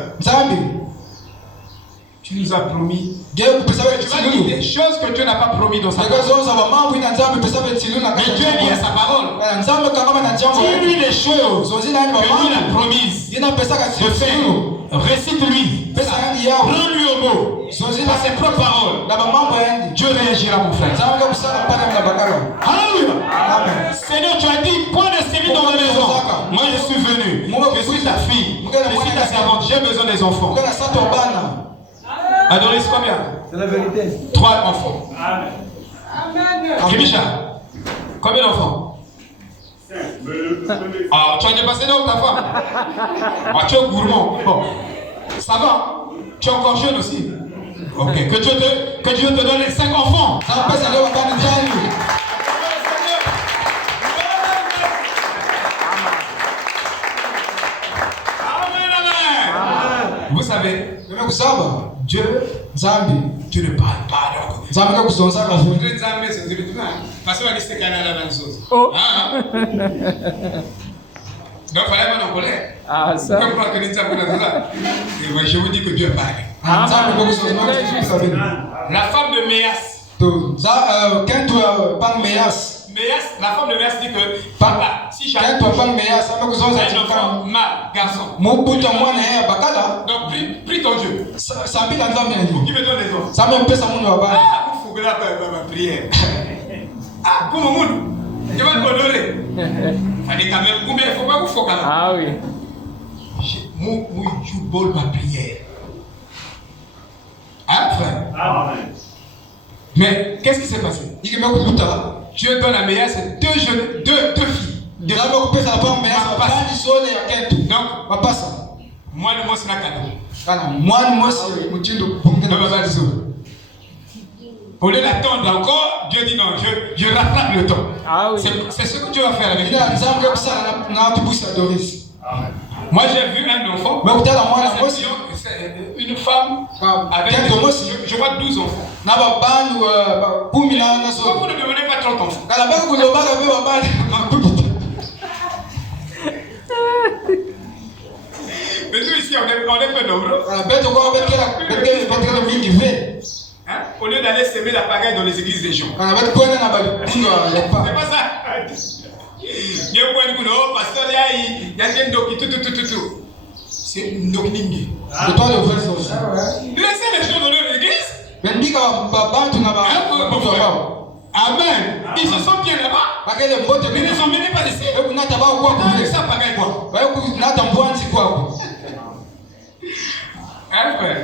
tu nous as promis. Tu vas dire des choses que Dieu n'a pas promis dans sa parole. Mais Dieu est lié à sa parole. Dis-lui les choses que lui a promises de faire. Récite-lui. Prends-lui au mot. Par ses propres paroles. Dieu réagira, mon frère. Alléluia. Seigneur, tu as dit, point de série dans la maison. Moi, je suis venu. Je suis ta fille. Je suis ta servante. J'ai besoin des enfants. Adoris, combien? C'est la vérité. 3 enfants. Amen. Kimisha, combien d'enfants? Ah, tu as dépassé donc ta femme. Ah, tu es gourmand. Bon, ça va. Tu es encore jeune aussi. Ok, que Dieu te donne les 5 enfants. Vous savez, Dieu ne parle pas donc. Donc, il fallait pas en colère. Ah, ça. Je vous dis que Dieu parle. La femme de Méas. La femme de Méas dit que papa, si j'ai un enfant mâle, garçon. Donc, prie ton Dieu. Qui me donne les enfants. Ah, vous fouguez la prière. Ah, pour mon monde. Je vais te honorer. Fallait quand même combien il faut pas vous faut quand même. Ah oui. Moi, je bol ma prière. Hein, frère? Amen. Mais qu'est-ce qui s'est passé? Dieu donne à Méas deux filles. Donc, moi, le mot c'est la cadeau. Au lieu d'attendre encore, Dieu dit non, je rattrape le temps. Ah oui. C'est ce que Dieu va faire avec lui. Moi j'ai vu un enfant, une femme avec je vois 12 enfants. Pourquoi vous ne devenez pas 30 enfants? Mais nous ici on est peu nombreux. Hein? Au lieu d'aller s'aimer la pagaille dans les églises des gens. C'est pas ça. Il y a un pasteur, il y a un doki, tout. C'est Nokningi. Laissez les gens dans leur église. Amen. Ils se sont bien là-bas. Ils ne sont même pas ici. Ça pagaille quoi? Hein, frère?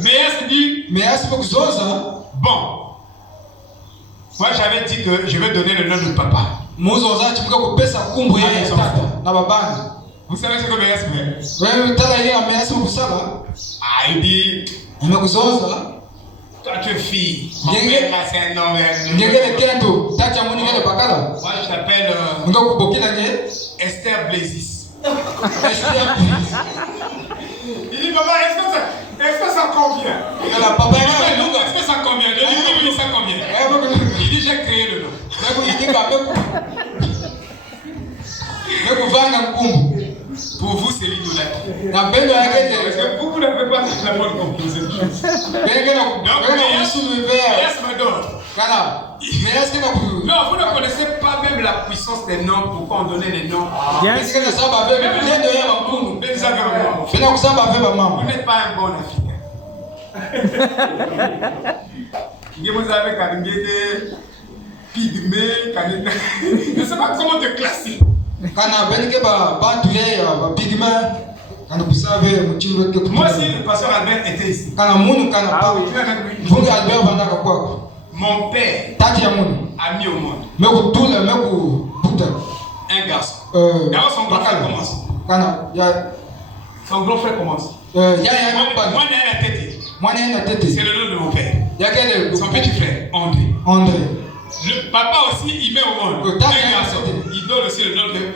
Méas dit, bon, moi j'avais dit que je vais donner le nom de papa. Vous savez ce que Méas fait? Ah, il dit, toi tu es fille, mon père c'est un nom. Moi je t'appelle Esther Blaisis. Il dit, papa, est-ce que ça convient? Est-ce que ça convient? Je dis, oui, ça convient. Il dit, j'ai créé le nom. Na bendo yake Parce que vous n'avez pas la bonne conclusion. Donc, non, vous ne connaissez pas même la puissance des noms, pourquoi on donnait les noms. Bien sûr. Vous n'êtes pas un bon Africain. Vous avez Kaningede, Pygmé, je ne sais pas comment te classer. Moi aussi, le pasteur Albert était ici. Mon père a mis au monde un garçon. D'abord, son grand frère commence. Son grand frère commence. C'est le nom de mon père. Son petit frère, André. Le papa aussi, il met au monde un garçon. Il donne aussi le nom de...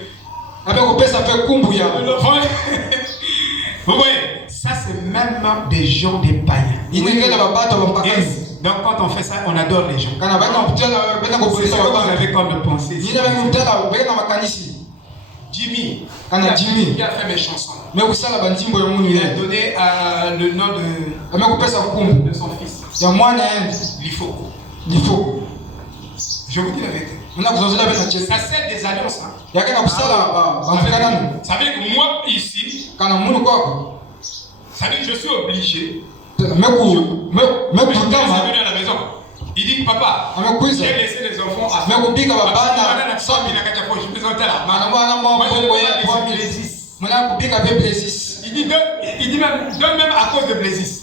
Vous voyez, ça c'est même des gens, des païens. Et donc quand on fait ça, on adore les gens. C'est ce que vous avez comme pensée. Jimmy, il a fait mes chansons. Il a donné le nom de son fils. Lifo. Je vous dis la vérité. Ça sert des alliances. Ça veut dire que moi ici, ça veut dire que je suis obligé. Je suis venu à la maison. Il dit papa, j'ai laissé les enfants à faire. Moi, il dit même, donne même à cause de Blaisis.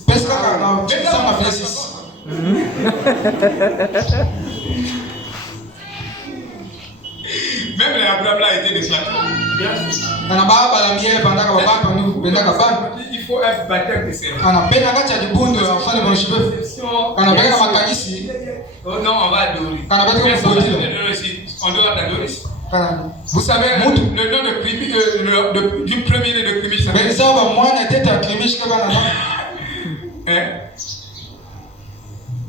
Même les blabla étaient des flaques. Il faut un baptême de cerveau. Oh non, on va adorer. On doit adorer. Vous savez le nom du premier né de Krimi s'appelle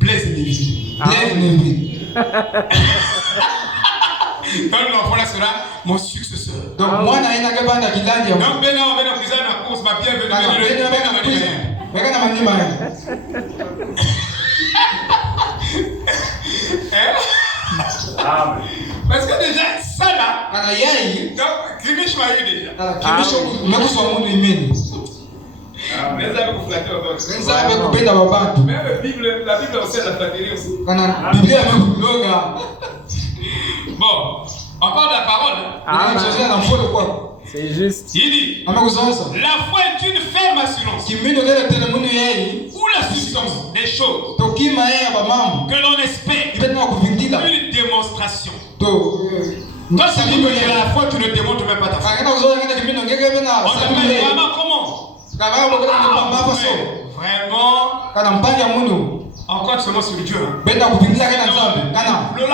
Blaise Lévy. Donc l'enfant là sera mon successeur. Donc moi na ina ke banda kilandi. Donc bena kuza na course ma parce que déjà ça là. Donc Krimish m'a eu déjà. Même la Bible aussi la flatterie aussi. Bon, on parle de la parole. C'est juste. Il dit la foi est une ferme assurance ou la substance des choses que l'on espère, une démonstration. Toi, c'est dit que la foi, tu ne démontres même pas ta foi. On appelle vraiment comment? Vraiment, on compte seulement sur Dieu. Les lois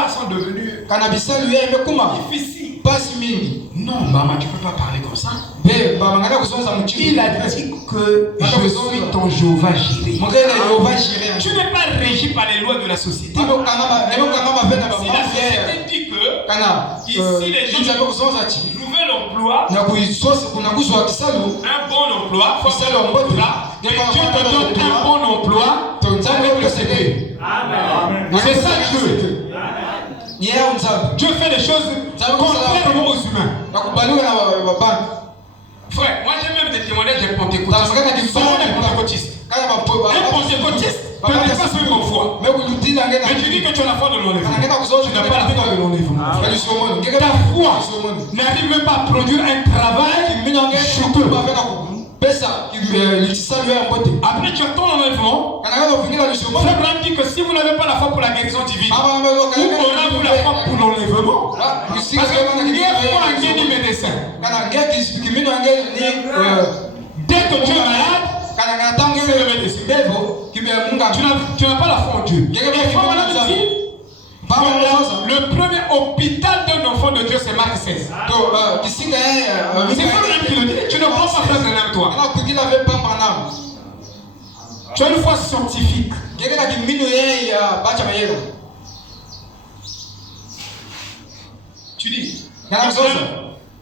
sont devenues difficiles. Non, maman, tu ne peux pas parler comme ça. Il a dit que je suis ton Jéhovah Jireh. Tu n'es pas régi par les lois de la société. Si la société dit que ici les gens trouver l'emploi, un bon emploi, et Dieu te donne un bon emploi, c'est ça Dieu. Dieu fait des choses contrairement aux humains. Frère, moi j'ai même des témoignages de pentecôtistes. Un pentecôtiste te dépasse même en foi. Mais tu dis que tu as la foi de l'enlèvement. Tu n'as pas la foi de l'enlèvement. Ta foi n'arrive même pas à produire un travail choqueux. Après tu attends l'enlèvement. Frère Blanc dit que si vous n'avez pas la foi pour la guérison divine, ou on a la foi pour l'enlèvement, parce que il y a foi en guéri médecin. Dès que tu es malade, c'est le médecin. Tu n'as pas la foi en Dieu. Le premier hôpital d'un enfant de Dieu, c'est Marc 16. C'est pas le même qui le dit. Tu ne crois pas frère Branham, toi. Tu as une foi scientifique. Tu dis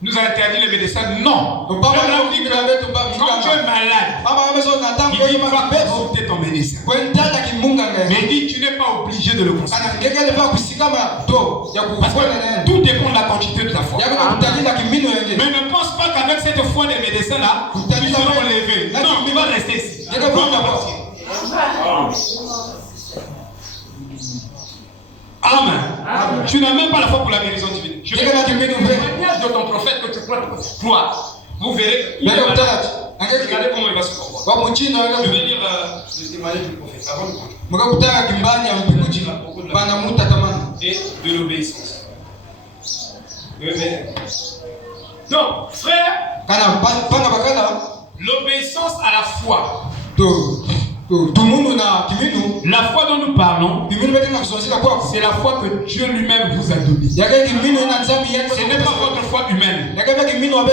nous a interdit les médecins. Non. Quand tu es malade, il dit va consulter ton médecin. Mais il dit tu n'es pas obligé de le consulter. Parce que tout dépend de la quantité de ta foi. Mais ne pense pas qu'avec cette foi des médecins là, tu seras relevé. Non, tu vas rester ici. Amen. Amen. Tu n'as même pas la foi pour la guérison divine. Je vais te donner le témoignage de ton prophète que tu crois. Vous verrez. Regardez comment il va se comporter. Je vais lire le témoignage du prophète avant de et de l'obéissance. Donc, frère, l'obéissance à la foi. La foi dont nous parlons, c'est la foi que Dieu lui-même vous a donnée. Ce n'est pas votre foi humaine. Non,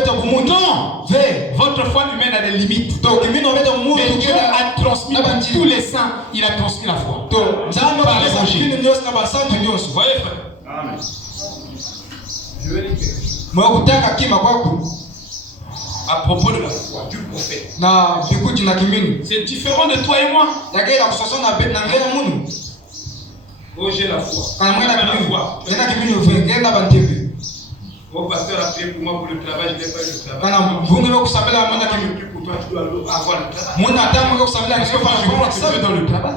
votre foi humaine a des limites. Mais Dieu a transmis à tous les saints, il a transmis la foi. Par l'évangile. Vous voyez, frère? Amen. Je vais lire quelque chose. À propos de la foi du prophète. C'est différent de toi et moi. Oh, j'ai la foi. Oh, pasteur a prié pour moi pour le travail, je n'ai pas eu le travail. Pour toi, tu dois avoir le travail. Parce que moi, je crois que Dieu donne le travail.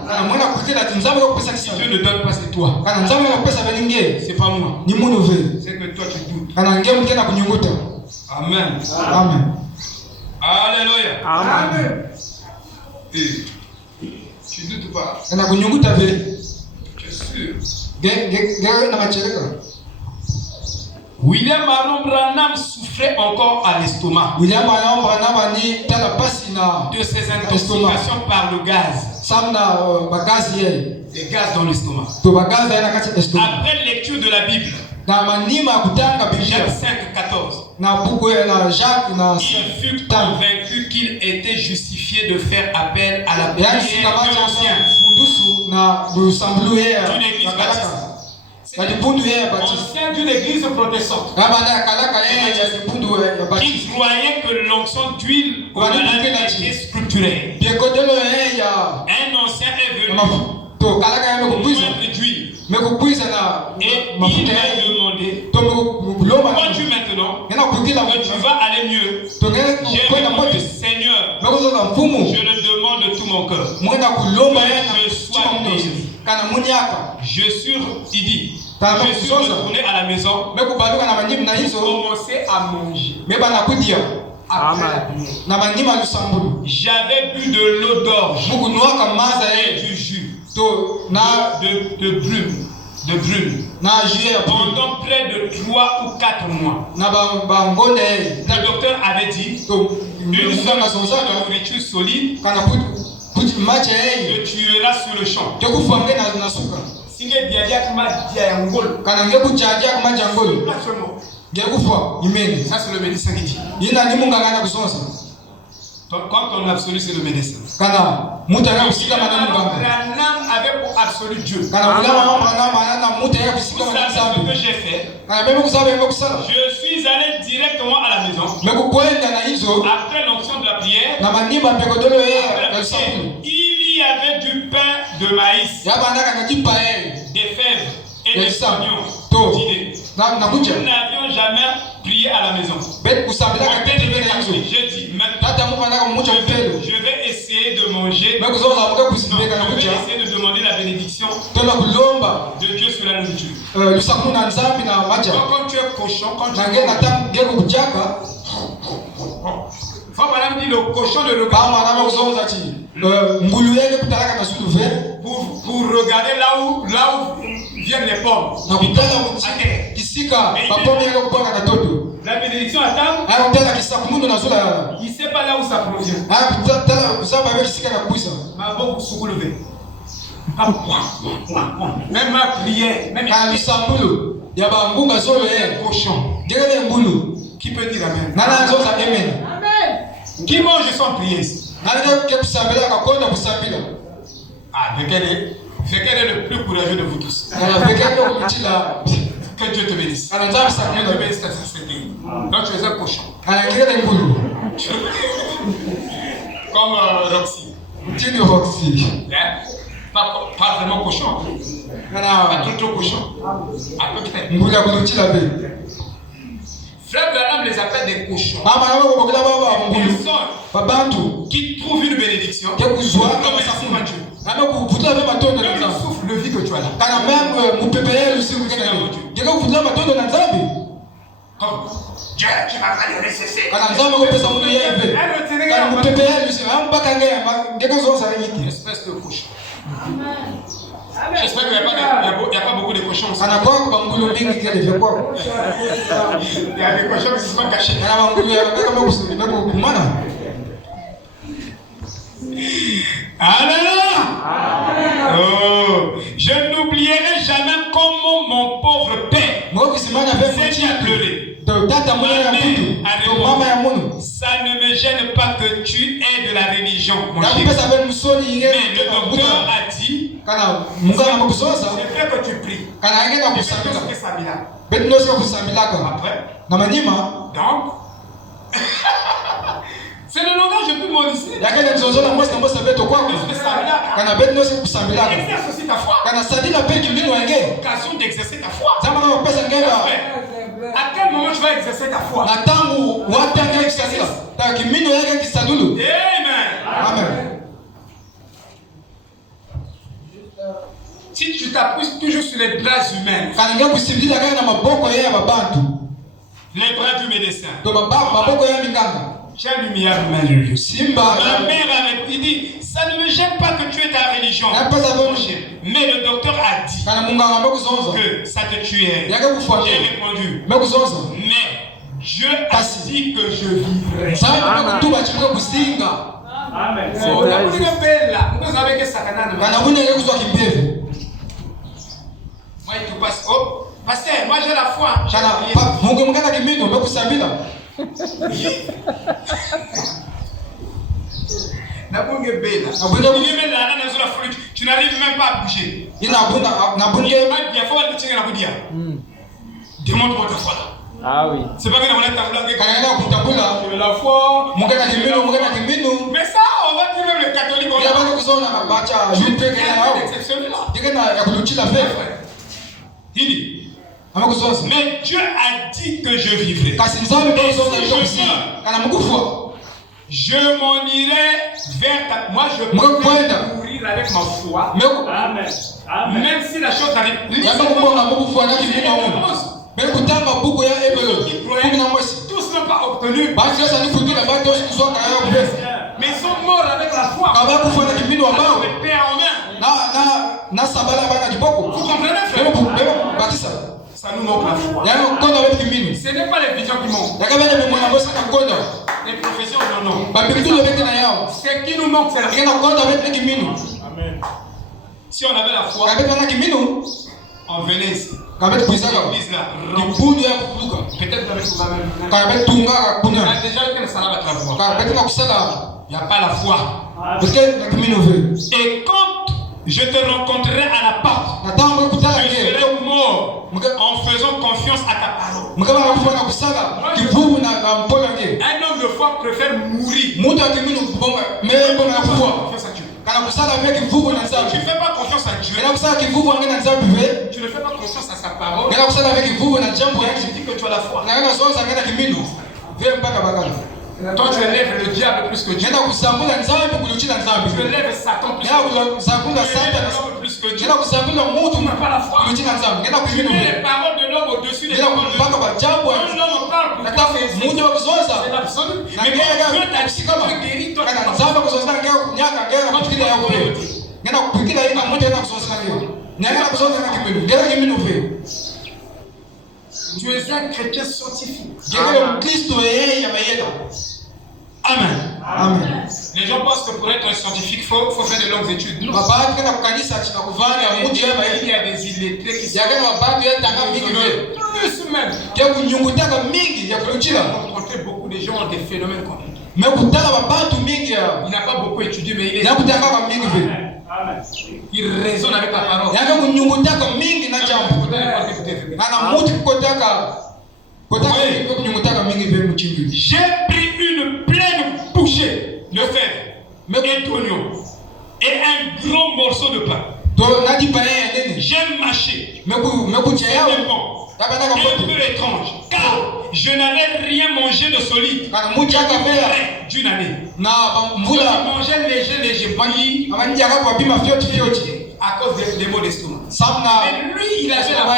Si Dieu ne donne pas, c'est toi. C'est pas moi. C'est que toi, tu doutes. Amen. Amen. Alléluia. Amen. Et tu doutes pas? Tu es sûr? William Marion Branham souffrait encore à l'estomac de ses intoxications par le gaz. Les gaz dans l'estomac. Après lecture de la Bible, Jacques 5,14. Il fut convaincu qu'il était justifié de faire appel à la prière d'une église baptiste. Ancien d'une église protestante qui croyait que l'onction d'huile au malade était structurelle. Un ancien est venu pour moindre d'huile. Et il m'a demandé, crois-tu maintenant que tu vas aller mieux? J'ai répondu, Seigneur, je le demande de tout mon cœur, que je sois guéri. Je suis, il dit, je suis retourné à la maison pour commencer à manger. J'avais bu de l'eau d'orge et du jus de brume. Pendant près de 3 ou 4 mois. Le docteur avait dit une seule nourriture solide que tu iras sur le champ. Ça c'est le médecin qui dit. Quand on absolue, c'est le médecin. Branham avait pour absolu Dieu. Vous savez ce que j'ai fait? Je suis allé directement à la maison. Après l'onction de la prière, il y avait du pain de maïs, des fèves et des oignons dîner. Nous n'avions jamais prié à la maison. J'ai dit, maintenant, je vais essayer de manger. Non, je vais essayer de demander la bénédiction de Dieu sur la nourriture. Quand tu es cochon, quand tu es Madame dit le cochon de regard pour regarder là où viennent les pommes. La bénédiction à table, il ne sait pas là où ça provient. Ma beaucoup se soulever. Même ma prière, même cochon. Qui peut dire amen? Amen. Qui mange sans prier ici? Ah, mais quel est le plus courageux de vous tous? Que Dieu te bénisse. Que Dieu te bénisse ta sincérité. Donc tu es un cochon. Comme Roxy. Dis Roxy. Pas vraiment cochon. Pas trop cochon. À peu près. Frère Branham les appelle des cochons. Personne qui trouve une bénédiction. Comme ça pour Dieu. Même le souffle de vie que tu as là. Dieu, tu m'as pas donné ceci. Espèce de cochon. J'espère qu'il n'y a pas beaucoup de cochons aussi. Il y a des cochons qui se sont cachés. Alléluia. Oh, je n'oublierai jamais comment mon pauvre père s'est mis à pleurer. Ça ne me gêne pas que tu aies de la religion, mon chéri. Mais le docteur a dit, c'est vrai que tu pries. Après, donc, c'est le langage de tout le monde ici. Exerce aussi ta foi. Occasion d'exercer ta foi. À quel moment tu vas exercer ta foi? Amen. Si tu t'appuies toujours sur les bras humains, les bras du médecin, j'ai une lumière humaine de Dieu. Ma mère avait dit, ça ne me gêne pas que tu aies ta religion. Mais le docteur a dit que ça te tuait. J'ai répondu, mais Dieu a dit que je vivrai. Amen. Moi, il te passe. Oh, pasteur, moi j'ai la foi. Tu n'arrives même pas à bouger. Demande-moi ta foi. Ah oui. C'est pas que on est la foi. Mais ça, on va dire même les catholiques. Il dit, mais Dieu a dit que je vivrai. Je m'en irai vers ta... Moi, je peux mourir avec ma foi. Amen. Même si la chose arrive. Tous n'ont pas obtenu. Mais ils sont morts avec la foi. Avec paix en main. Vous comprenez, frère? Ça nous manque la foi. Ce n'est pas les visions qui manquent. Les professions, non. Ce qui nous manque, c'est la foi. Amen. Si on avait la foi, on venait ici. L'église là, peut-être avec vous même. Il y a déjà eu un salaire avec la foi. Il n'y a pas la foi. Et quand je te rencontrerai à la porte, je serai mort en faisant confiance à ta parole. Un homme de foi préfère mourir. Tu ne fais pas confiance à Dieu. Tu ne fais pas confiance à sa parole. Tu dis que tu as la foi. Toi tu élèves le diable plus que Dieu. Tu élèves Satan plus que Dieu. Tu n'as pas la foi. Tu mets les paroles de l'homme au-dessus des paroles de Dieu. Quand l'homme parle pour toi, c'est l'absolu. Mais quand Dieu t'a dit que tu guéris, toi tu tu es un chrétien scientifique. Amen. Amen. Les gens pensent que pour être un scientifique, il faut faire de longues études. Non. Il y a des illettrés qui sont plus même. J'ai rencontré beaucoup de gens ont des phénomènes comme ça. Il n'a pas beaucoup étudié, mais il raisonne avec la parole. J'ai pris une pleine bouchée de fèves et d'oignons et un gros morceau de pain. J'ai mâché. C'est bon. Un peu étrange, car je n'avais rien mangé de solide près d'une année. Je mangeais léger, à cause des maux d'estomac. Mais lui, il avait la foi.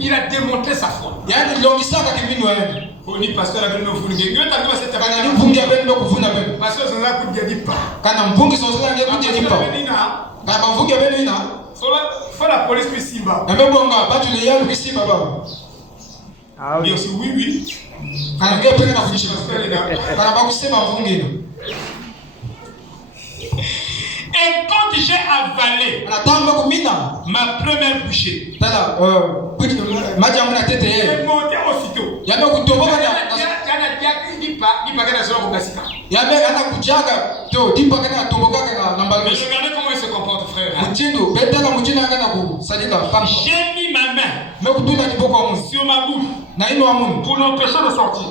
Il a démontré sa foi. Oni pasteur avait no funge. Yo ta kwa sete kana mvungi abe no kufuna be. Pasteur zonza kudya dipa. Kana mvungi zonza nge kudya dipa. Kana mvungi abe nina. Sola fa la police puis simba. Na mbonga batu le yalu kisimba baba. Ah oui. Yo si oui. Kana nge pena na kuchika. Kana ba kusema mvungi no. Et quand j'ai avalé ma première bouchée, j'ai monté aussitôt. Mais regardez comment il se comporte, frère. J'ai mis ma main sur ma bouche pour l'empêcher de sortir.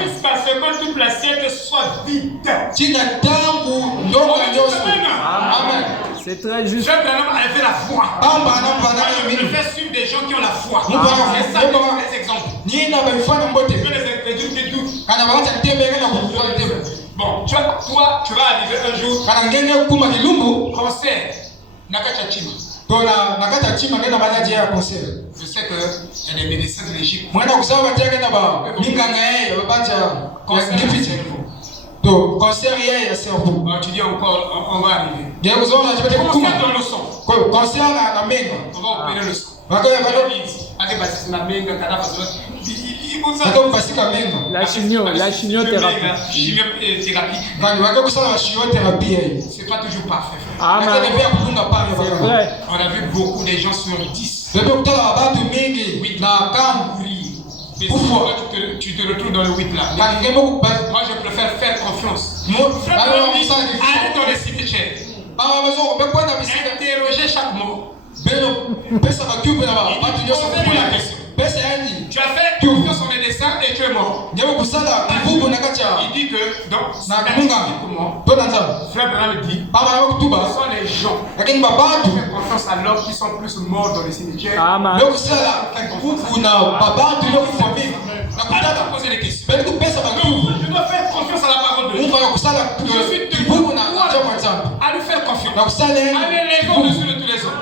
Jusqu'à ce que toute l'assiette soit vide. Amen. C'est très juste. Je avait fait la foi. Je préfère suivre des gens qui ont la foi. C'est ça les exemples. Bon, toi, tu vas arriver un jour. Concert. Nakachachima. Je sais qu'il y a des médecins de l'Égypte. Concert hier, cerveau. Tu dis encore, on va arriver. Concert dans le sang. Concert à la main. On va opérer le sang. La chimiothérapie. C'est pas toujours parfait. Amen. On a vu beaucoup de gens sur 10. Pourquoi tu te retrouves dans le 8 là? Moi je préfère faire confiance. Allez dans les cimetières. Interroger chaque mot. Tu as fait confiance en les dessins et tu es mort. Il dit que donc Frère Branham dit ce sont les gens qui font confiance à l'homme qui sont plus morts dans les cimetières. Amen. Poser des questions. Je dois faire confiance à la parole de Dieu. Je suis debout à lui faire confiance. À l'élever au-dessus de tous les autres.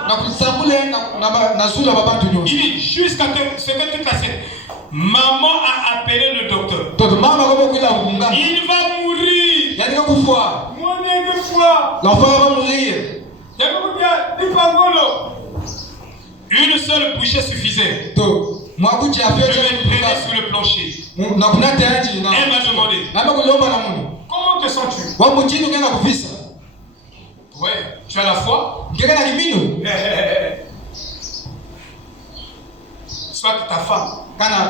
Il dit jusqu'à ce que toute la scène. Maman a appelé le docteur. Il va mourir. L'enfant va mourir. Une seule bouchée suffisait. Je l'ai traîné sur le plancher. Elle m'a demandé comment te sens-tu? Ouais, tu as la foi? Soit ta femme,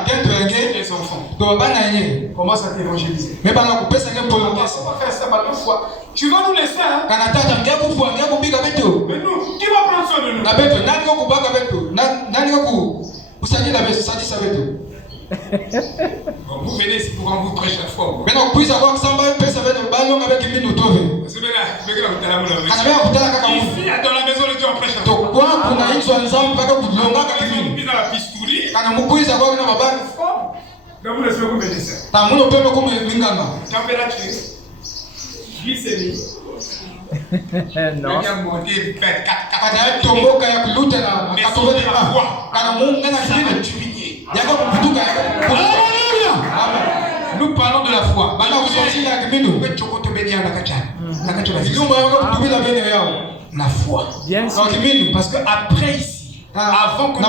tes enfants commencent à t'évangéliser. On va faire ça par deux fois. Tu vas nous laisser, hein? Mais nous, qui va prendre soin de nous? Bon, vous venez ici pour qu'on vous prêche la foi. Ici, dans la maison de Dieu, on prêche la foi. Ils ont la pistouli. Donc vous laissez comme médecin. Température. Glycémie. Non. Nous parlons de la foi. La foi. Bien sûr. Parce que après ici, avant que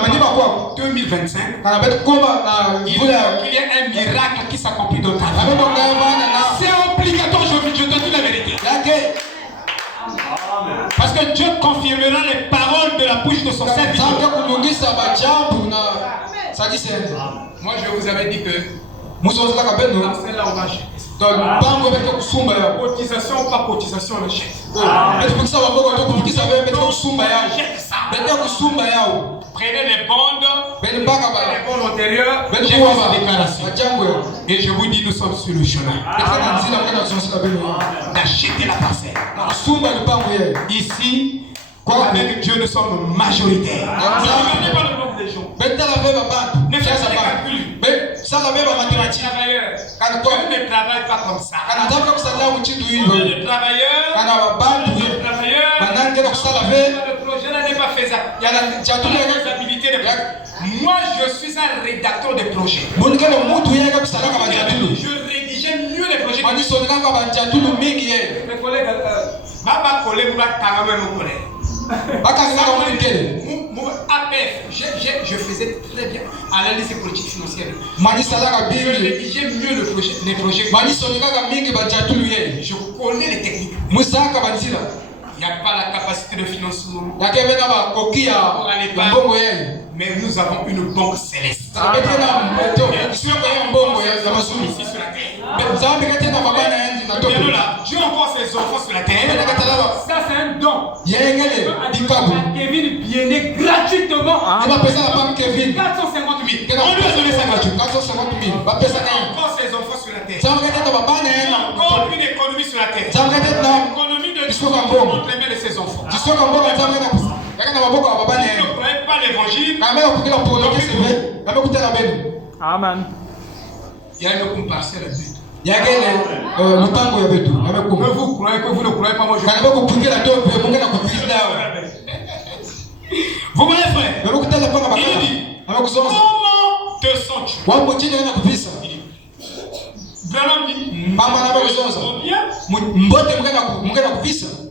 2025, il y a un miracle qui s'accomplit dans ta vie. C'est obligatoire, je te dis la vérité. Parce que Dieu confirmera les paroles de la bouche de son serviteur. Moi je vous avais dit que là on va acheter. Cotisation ou pas cotisation, on achète. On jette ça. Prenez les bandes antérieures. J'ai fait cette déclaration. Et je vous dis, nous sommes sur le chemin. D'acheter la parcelle. Ici, avec Dieu, nous sommes majoritaires. Ne regardez pas le nombre de gens. Ne faites pas les calculs. Je ne travaille pas comme ça. Combien de travailleurs, le projet n'est pas faisable. Il y a la faisabilité de projet. Moi, je suis un rédacteur de projet. Je rédigeais mieux les projets. Mes collègues, Baba collègue, mon collègue. APF, je faisais très bien analyse politique financière. Je rédigeais mieux les projets. Je connais les techniques. Il n'y a pas la capacité de financement pour aller pas. Mais nous avons une banque céleste. Ici sur la terre. Dieu envoie ses enfants sur la terre. Ça c'est un don. Kevin Bienné gratuitement. 450 000. On lui a donné ça gratuitement. 450 000. Encore ses enfants sur la terre. Encore une économie sur la terre. L'économie de Dieu entre les mains de ses enfants. Si vous ne croyez pas l'évangile, Amen. il y a une comparse à la but. Mais vous croyez que vous ne croyez pas, moi je vous voyez frère, il dit, comment te sens-tu? Vraiment dit,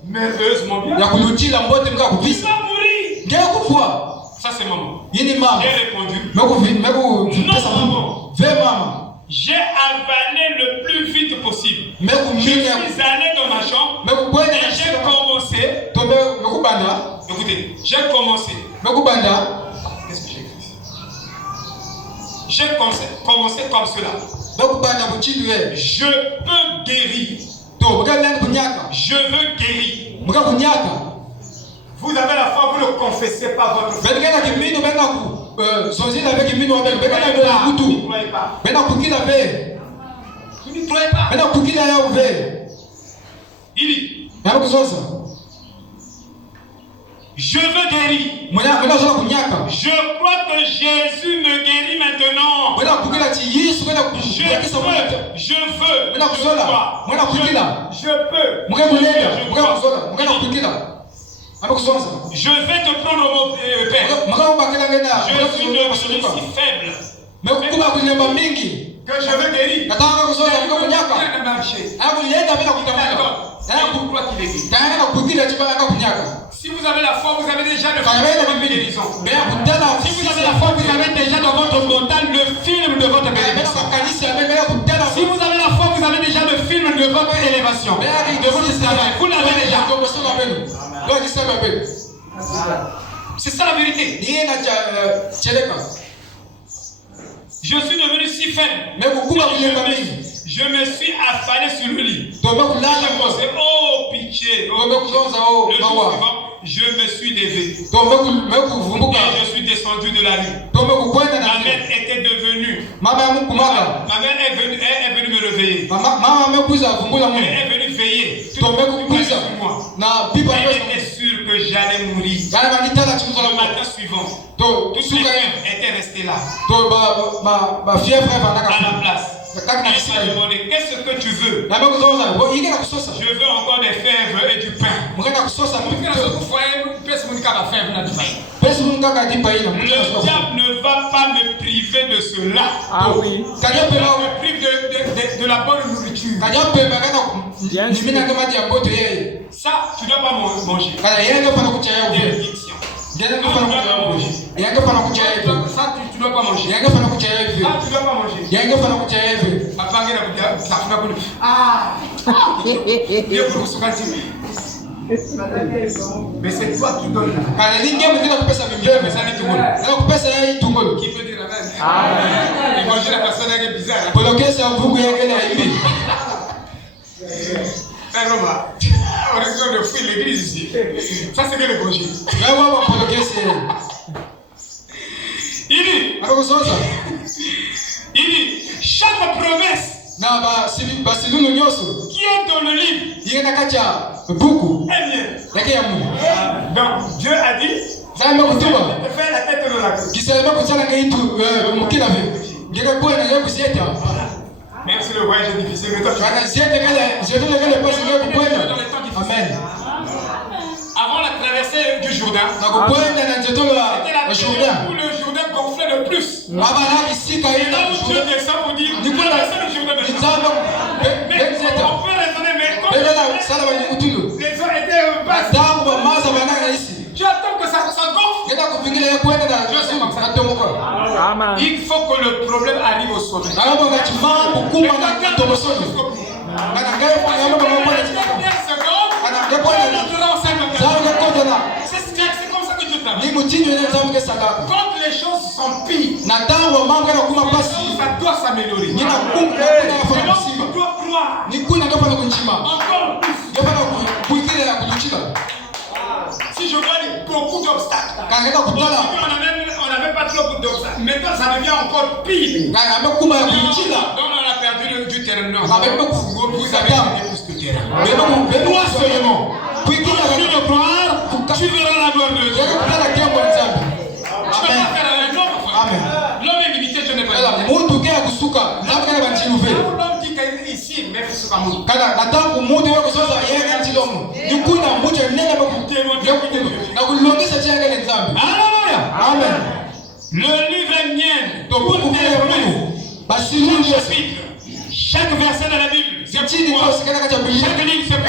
merveilleusement bien, tu vas mourir. Ça c'est maman. J'ai répondu, non maman, j'ai avalé le plus vite possible. Je suis allé dans ma chambre et j'ai commencé. Écoutez, j'ai commencé. Qu'est-ce que j'ai écrit? J'ai commencé comme cela. Je peux guérir. Je veux guérir. Vous avez la foi, vous ne confessez pas votre foi. Vous ne croyez pas. Vous ne croyez pas. Il dit, je veux guérir. Je crois que Jésus me guérit maintenant. Je veux. Je vais te prendre mon père. Je suis devenu si faible que je veux guérir. Si vous avez la foi, vous avez déjà le film de guérison. Si vous avez la foi, vous avez déjà dans votre mental le film de votre bénédiction. Si vous avez la foi, vous avez déjà le film de votre élévation, de votre travail. Vous l'avez déjà. C'est ça la vérité. Je suis devenu si faible. Je me suis affalé sur le lit. Je pensais, oh pitié. Le jour suivant, je me suis levé. Et je suis descendu de la rue. Ma mère était devenue. Ma mère est venue me réveiller. Elle est venue veiller. Tout sur moi. Elle était sûre que j'allais mourir. Le matin suivant, toutes mes frères étaient restés là. À la place. Elle m'a demandé, qu'est-ce que tu veux? Je veux encore des fèves et du pain. Le diable ne va pas me priver de cela. Ah oui. Il me prive de la bonne nourriture. Ça, tu ne dois pas manger. Bénédiction. Ça, tu ne dois pas manger. Ça, tu ne dois pas manger. Mais c'est toi qui donnes. Qui peut dire amen? Imagine la personne est bizarre. Frère Roma. on est en train de fouiller l'église ici. Ça, c'est que le projet. Il dit, chaque promesse qui est dans le livre est bien. Donc, Dieu a dit, de faire la tête de la cruz. Même si le voyage est difficile, mais toi tu Amen. Avant la traversée du Jourdain, c'était la période où le Jourdain gonflait le plus. Et là où Dieu descend pour dire, traversez le Jourdain maintenant. Mais on peut raisonner, mais quand les eaux étaient basses, tu attends que ça gonfle. Il faut que le problème arrive au sommet. C'est comme ça que Dieu t'amène. Quand les choses sont pires, ça doit s'améliorer. Tu dois croire. Encore plus. Si je vois beaucoup d'obstacles, on n'avait pas trop d'obstacles. Maintenant, ça devient encore pire. Donc, on a perdu du terrain. Vous avez plus de terrain. Toi seulement. Continue de croire, tu verras la gloire de Dieu. Tu ne vas pas faire un homme. L'homme est limité, je n'ai pas dit. L'homme dit qu'ici, même si c'est pas moi. Alléluia. Le livre est mien. Chaque verset de la Bible, c'est pour moi. Chaque livre, c'est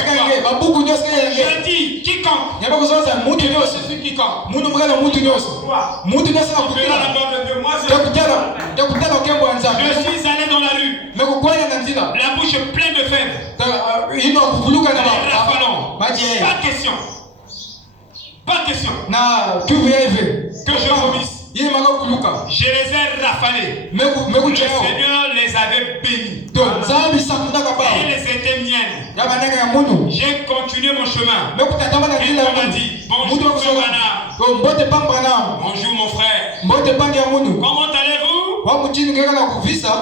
pour moi. Je dis quiconque. Je suis quiconque. Je suis allé dans la rue. La bouche pleine de fèves. Pas question. Pas question. Que je vomisse. Je les ai rafalés. Le Seigneur les avait bénis. Et les étaient miennes. J'ai continué mon chemin. Et on m'a dit, bonjour Branham. Bonjour mon frère. Comment allez-vous?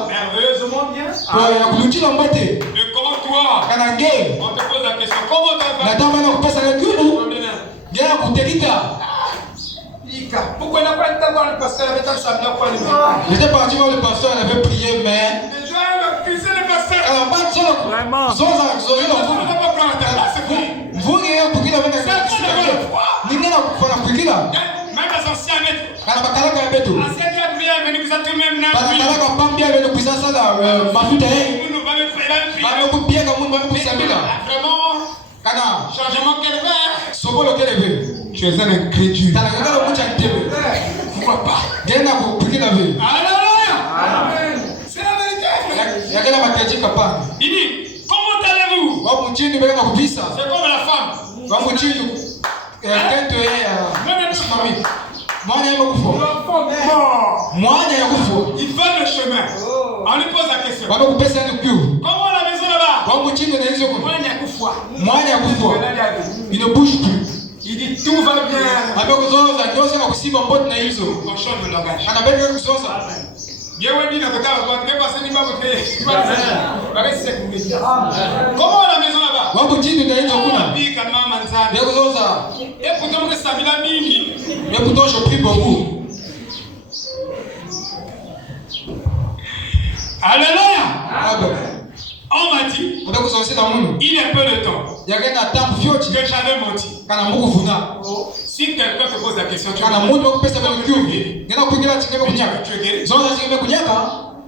Merveilleusement bien. De comment toi? On te pose la question. Comment tu vas? Pourquoi il n'a pas été voir le pasteur avec un samedi? J'étais parti voir le pasteur, il avait prié, mais. Le pasteur. Vraiment. Même les anciens maîtres. Vraiment, changement qu'elle veut. Tu es un incrédule. Pourquoi pas? Alléluia. C'est la vérité. Il dit, comment allez-vous? C'est comme la femme. Il va le chemin. On lui pose la question. Comment la maison là-bas? Il ne bouge plus. Il dit tout va bien. On change de langage. Comment la maison là-bas? Et pourtant, je prie beaucoup. Alléluia. On m'a dit, il y a peu de temps que j'avais menti. Si quelqu'un te pose la question, tu es guéri?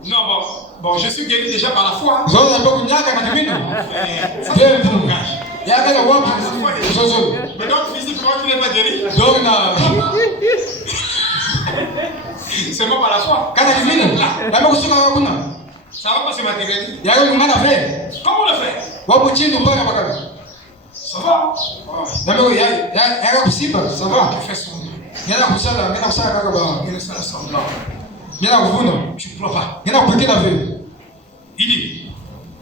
Non, bon, je suis guéri déjà par la foi. Mais donc physiquement, tu n'es pas guéri? C'est moi par la foi. Ça va pas se matérialiser. Comment le faire? Ça va. Ça va. Tu fais semblant. Tu pleures pas. Il dit,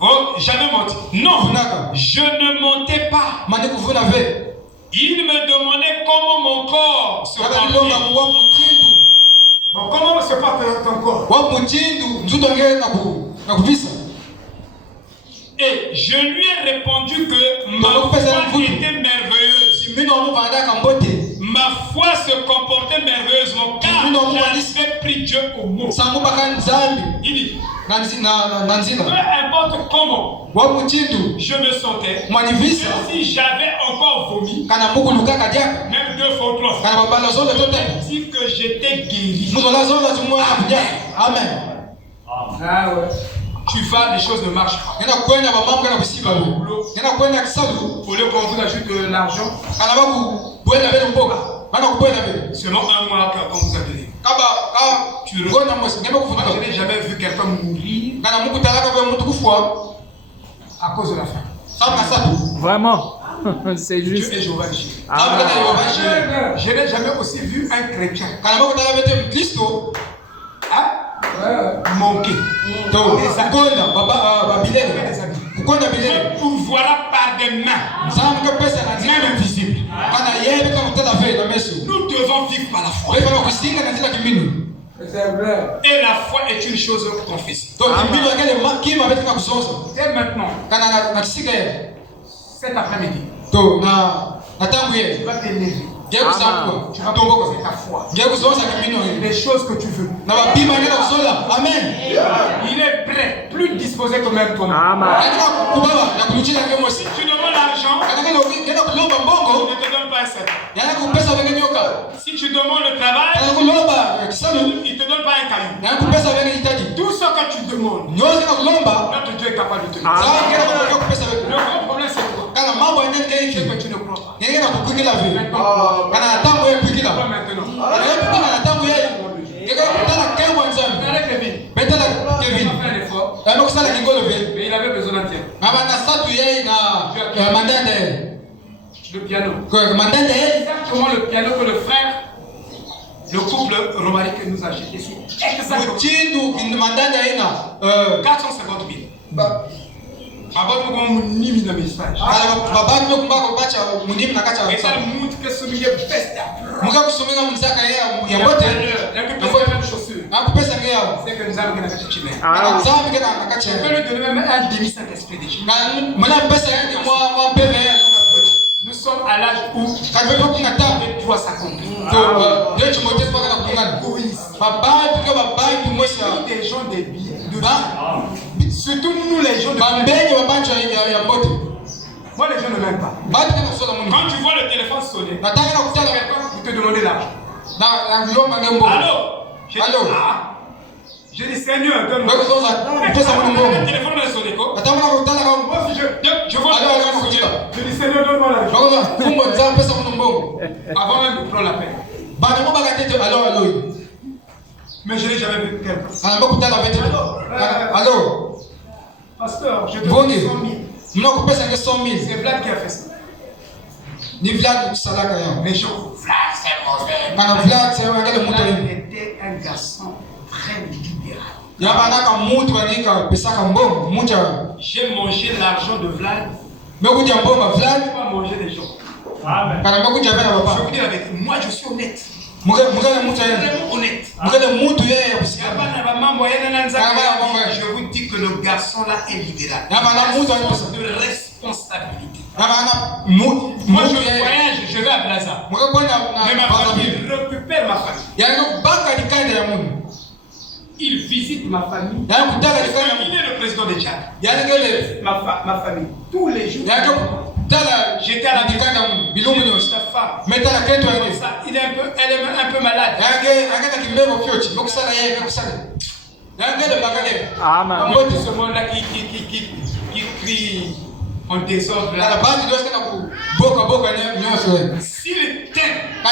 Oh, j'avais monté. Non, je ne montais pas. Il me demandait comment mon corps se portait. Bon, comment se porte ton corps? Et je lui ai répondu que ma foi était merveilleuse. Ma foi se comportait merveilleusement car j'avais pris Dieu au mot. Il dit, peu importe comment je me sentais, même si j'avais encore vomi, même 2 fois ou 3 fois, dit que j'étais guéri. Amen. Ah ouais. Tu vas, les choses ne marchent pas. Au lieu qu'on vous ajoute de l'argent, seulement 1 mois qu'on vous a donné. Tu le vois, je n'ai jamais vu quelqu'un mourir à cause de la faim. Vraiment. C'est juste. Dieu est Jéhovah. Je n'ai jamais aussi vu un chrétien manquer. Pour voilà par des mains, même invisibles. Nous devons vivre par la foi. Et la foi est une chose confessée. Et maintenant, cet après-midi, tu vas t'élever. Tu vas poser ta foi. Les choses que tu veux. Amen. Il est prêt, plus disposé que même toi. Si tu demandes l'argent, il ne te donne pas un seul. Si tu demandes le travail, il ne te donne pas un caillou. Tout ce que tu demandes, notre Dieu est capable de te donner. Le grand problème, c'est quoi? C'est que tu ne crois pas. Mais il avait besoin d'un piano. Le piano. Exactement le piano que le frère, le couple romanique nous a acheté ici. Exactement. 450 000. Abord nous avons ni mis dans mes messages. Et ça montre que ce milieu peste. La même chaussure. C'est que nous avons gagné cette chimère. On peut lui donner même un demi-saint-esprit déjà. Nous sommes à l'âge où doit s'accomplir. Des gens des billets. Surtout nous les gens de moi les gens ne m'aiment pas. Quand tu vois le téléphone sonner, vous te demandez l'argent. Allô? Je dis Seigneur, donne-moi. Le téléphone va sonner quoi? Je vois le téléphone sonner. Je dis Seigneur, donne-moi l'argent. Avant même de prendre la peine. Mais je n'ai jamais vu quelqu'un. Allô? Pasteur, je te donne 100 000. C'est Vlad qui a fait ça. Les gens, Vlad, c'est mauvais. Vlad était un garçon très libéral. J'ai mangé l'argent de Vlad. Je ne vais pas manger des gens. Amen. Je vous dis la vérité, moi je suis honnête. Je vous dis que le garçon là est libéral. De responsabilité. Moi je voyage, je vais à Plaza. Mais ma famille récupère ma famille. Il visite ma famille. Il est le président de Tchad. Ma famille. Tous les jours. J'étais à la maison. Sa femme. Elle est un peu malade. Amen. Ce monde-là qui crie en désordre. S'il t'aime, pas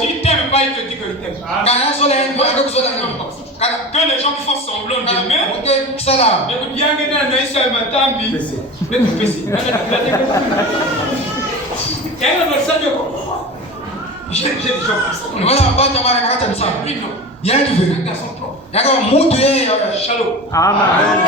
s'il t'aime pas, il te dit que il t'aime. Que les gens font semblant d'aimer. Bien que dans les seuls matins, j'ai des gens comme ça. Lui non. C'est un garçon propre. Shalom. Amen.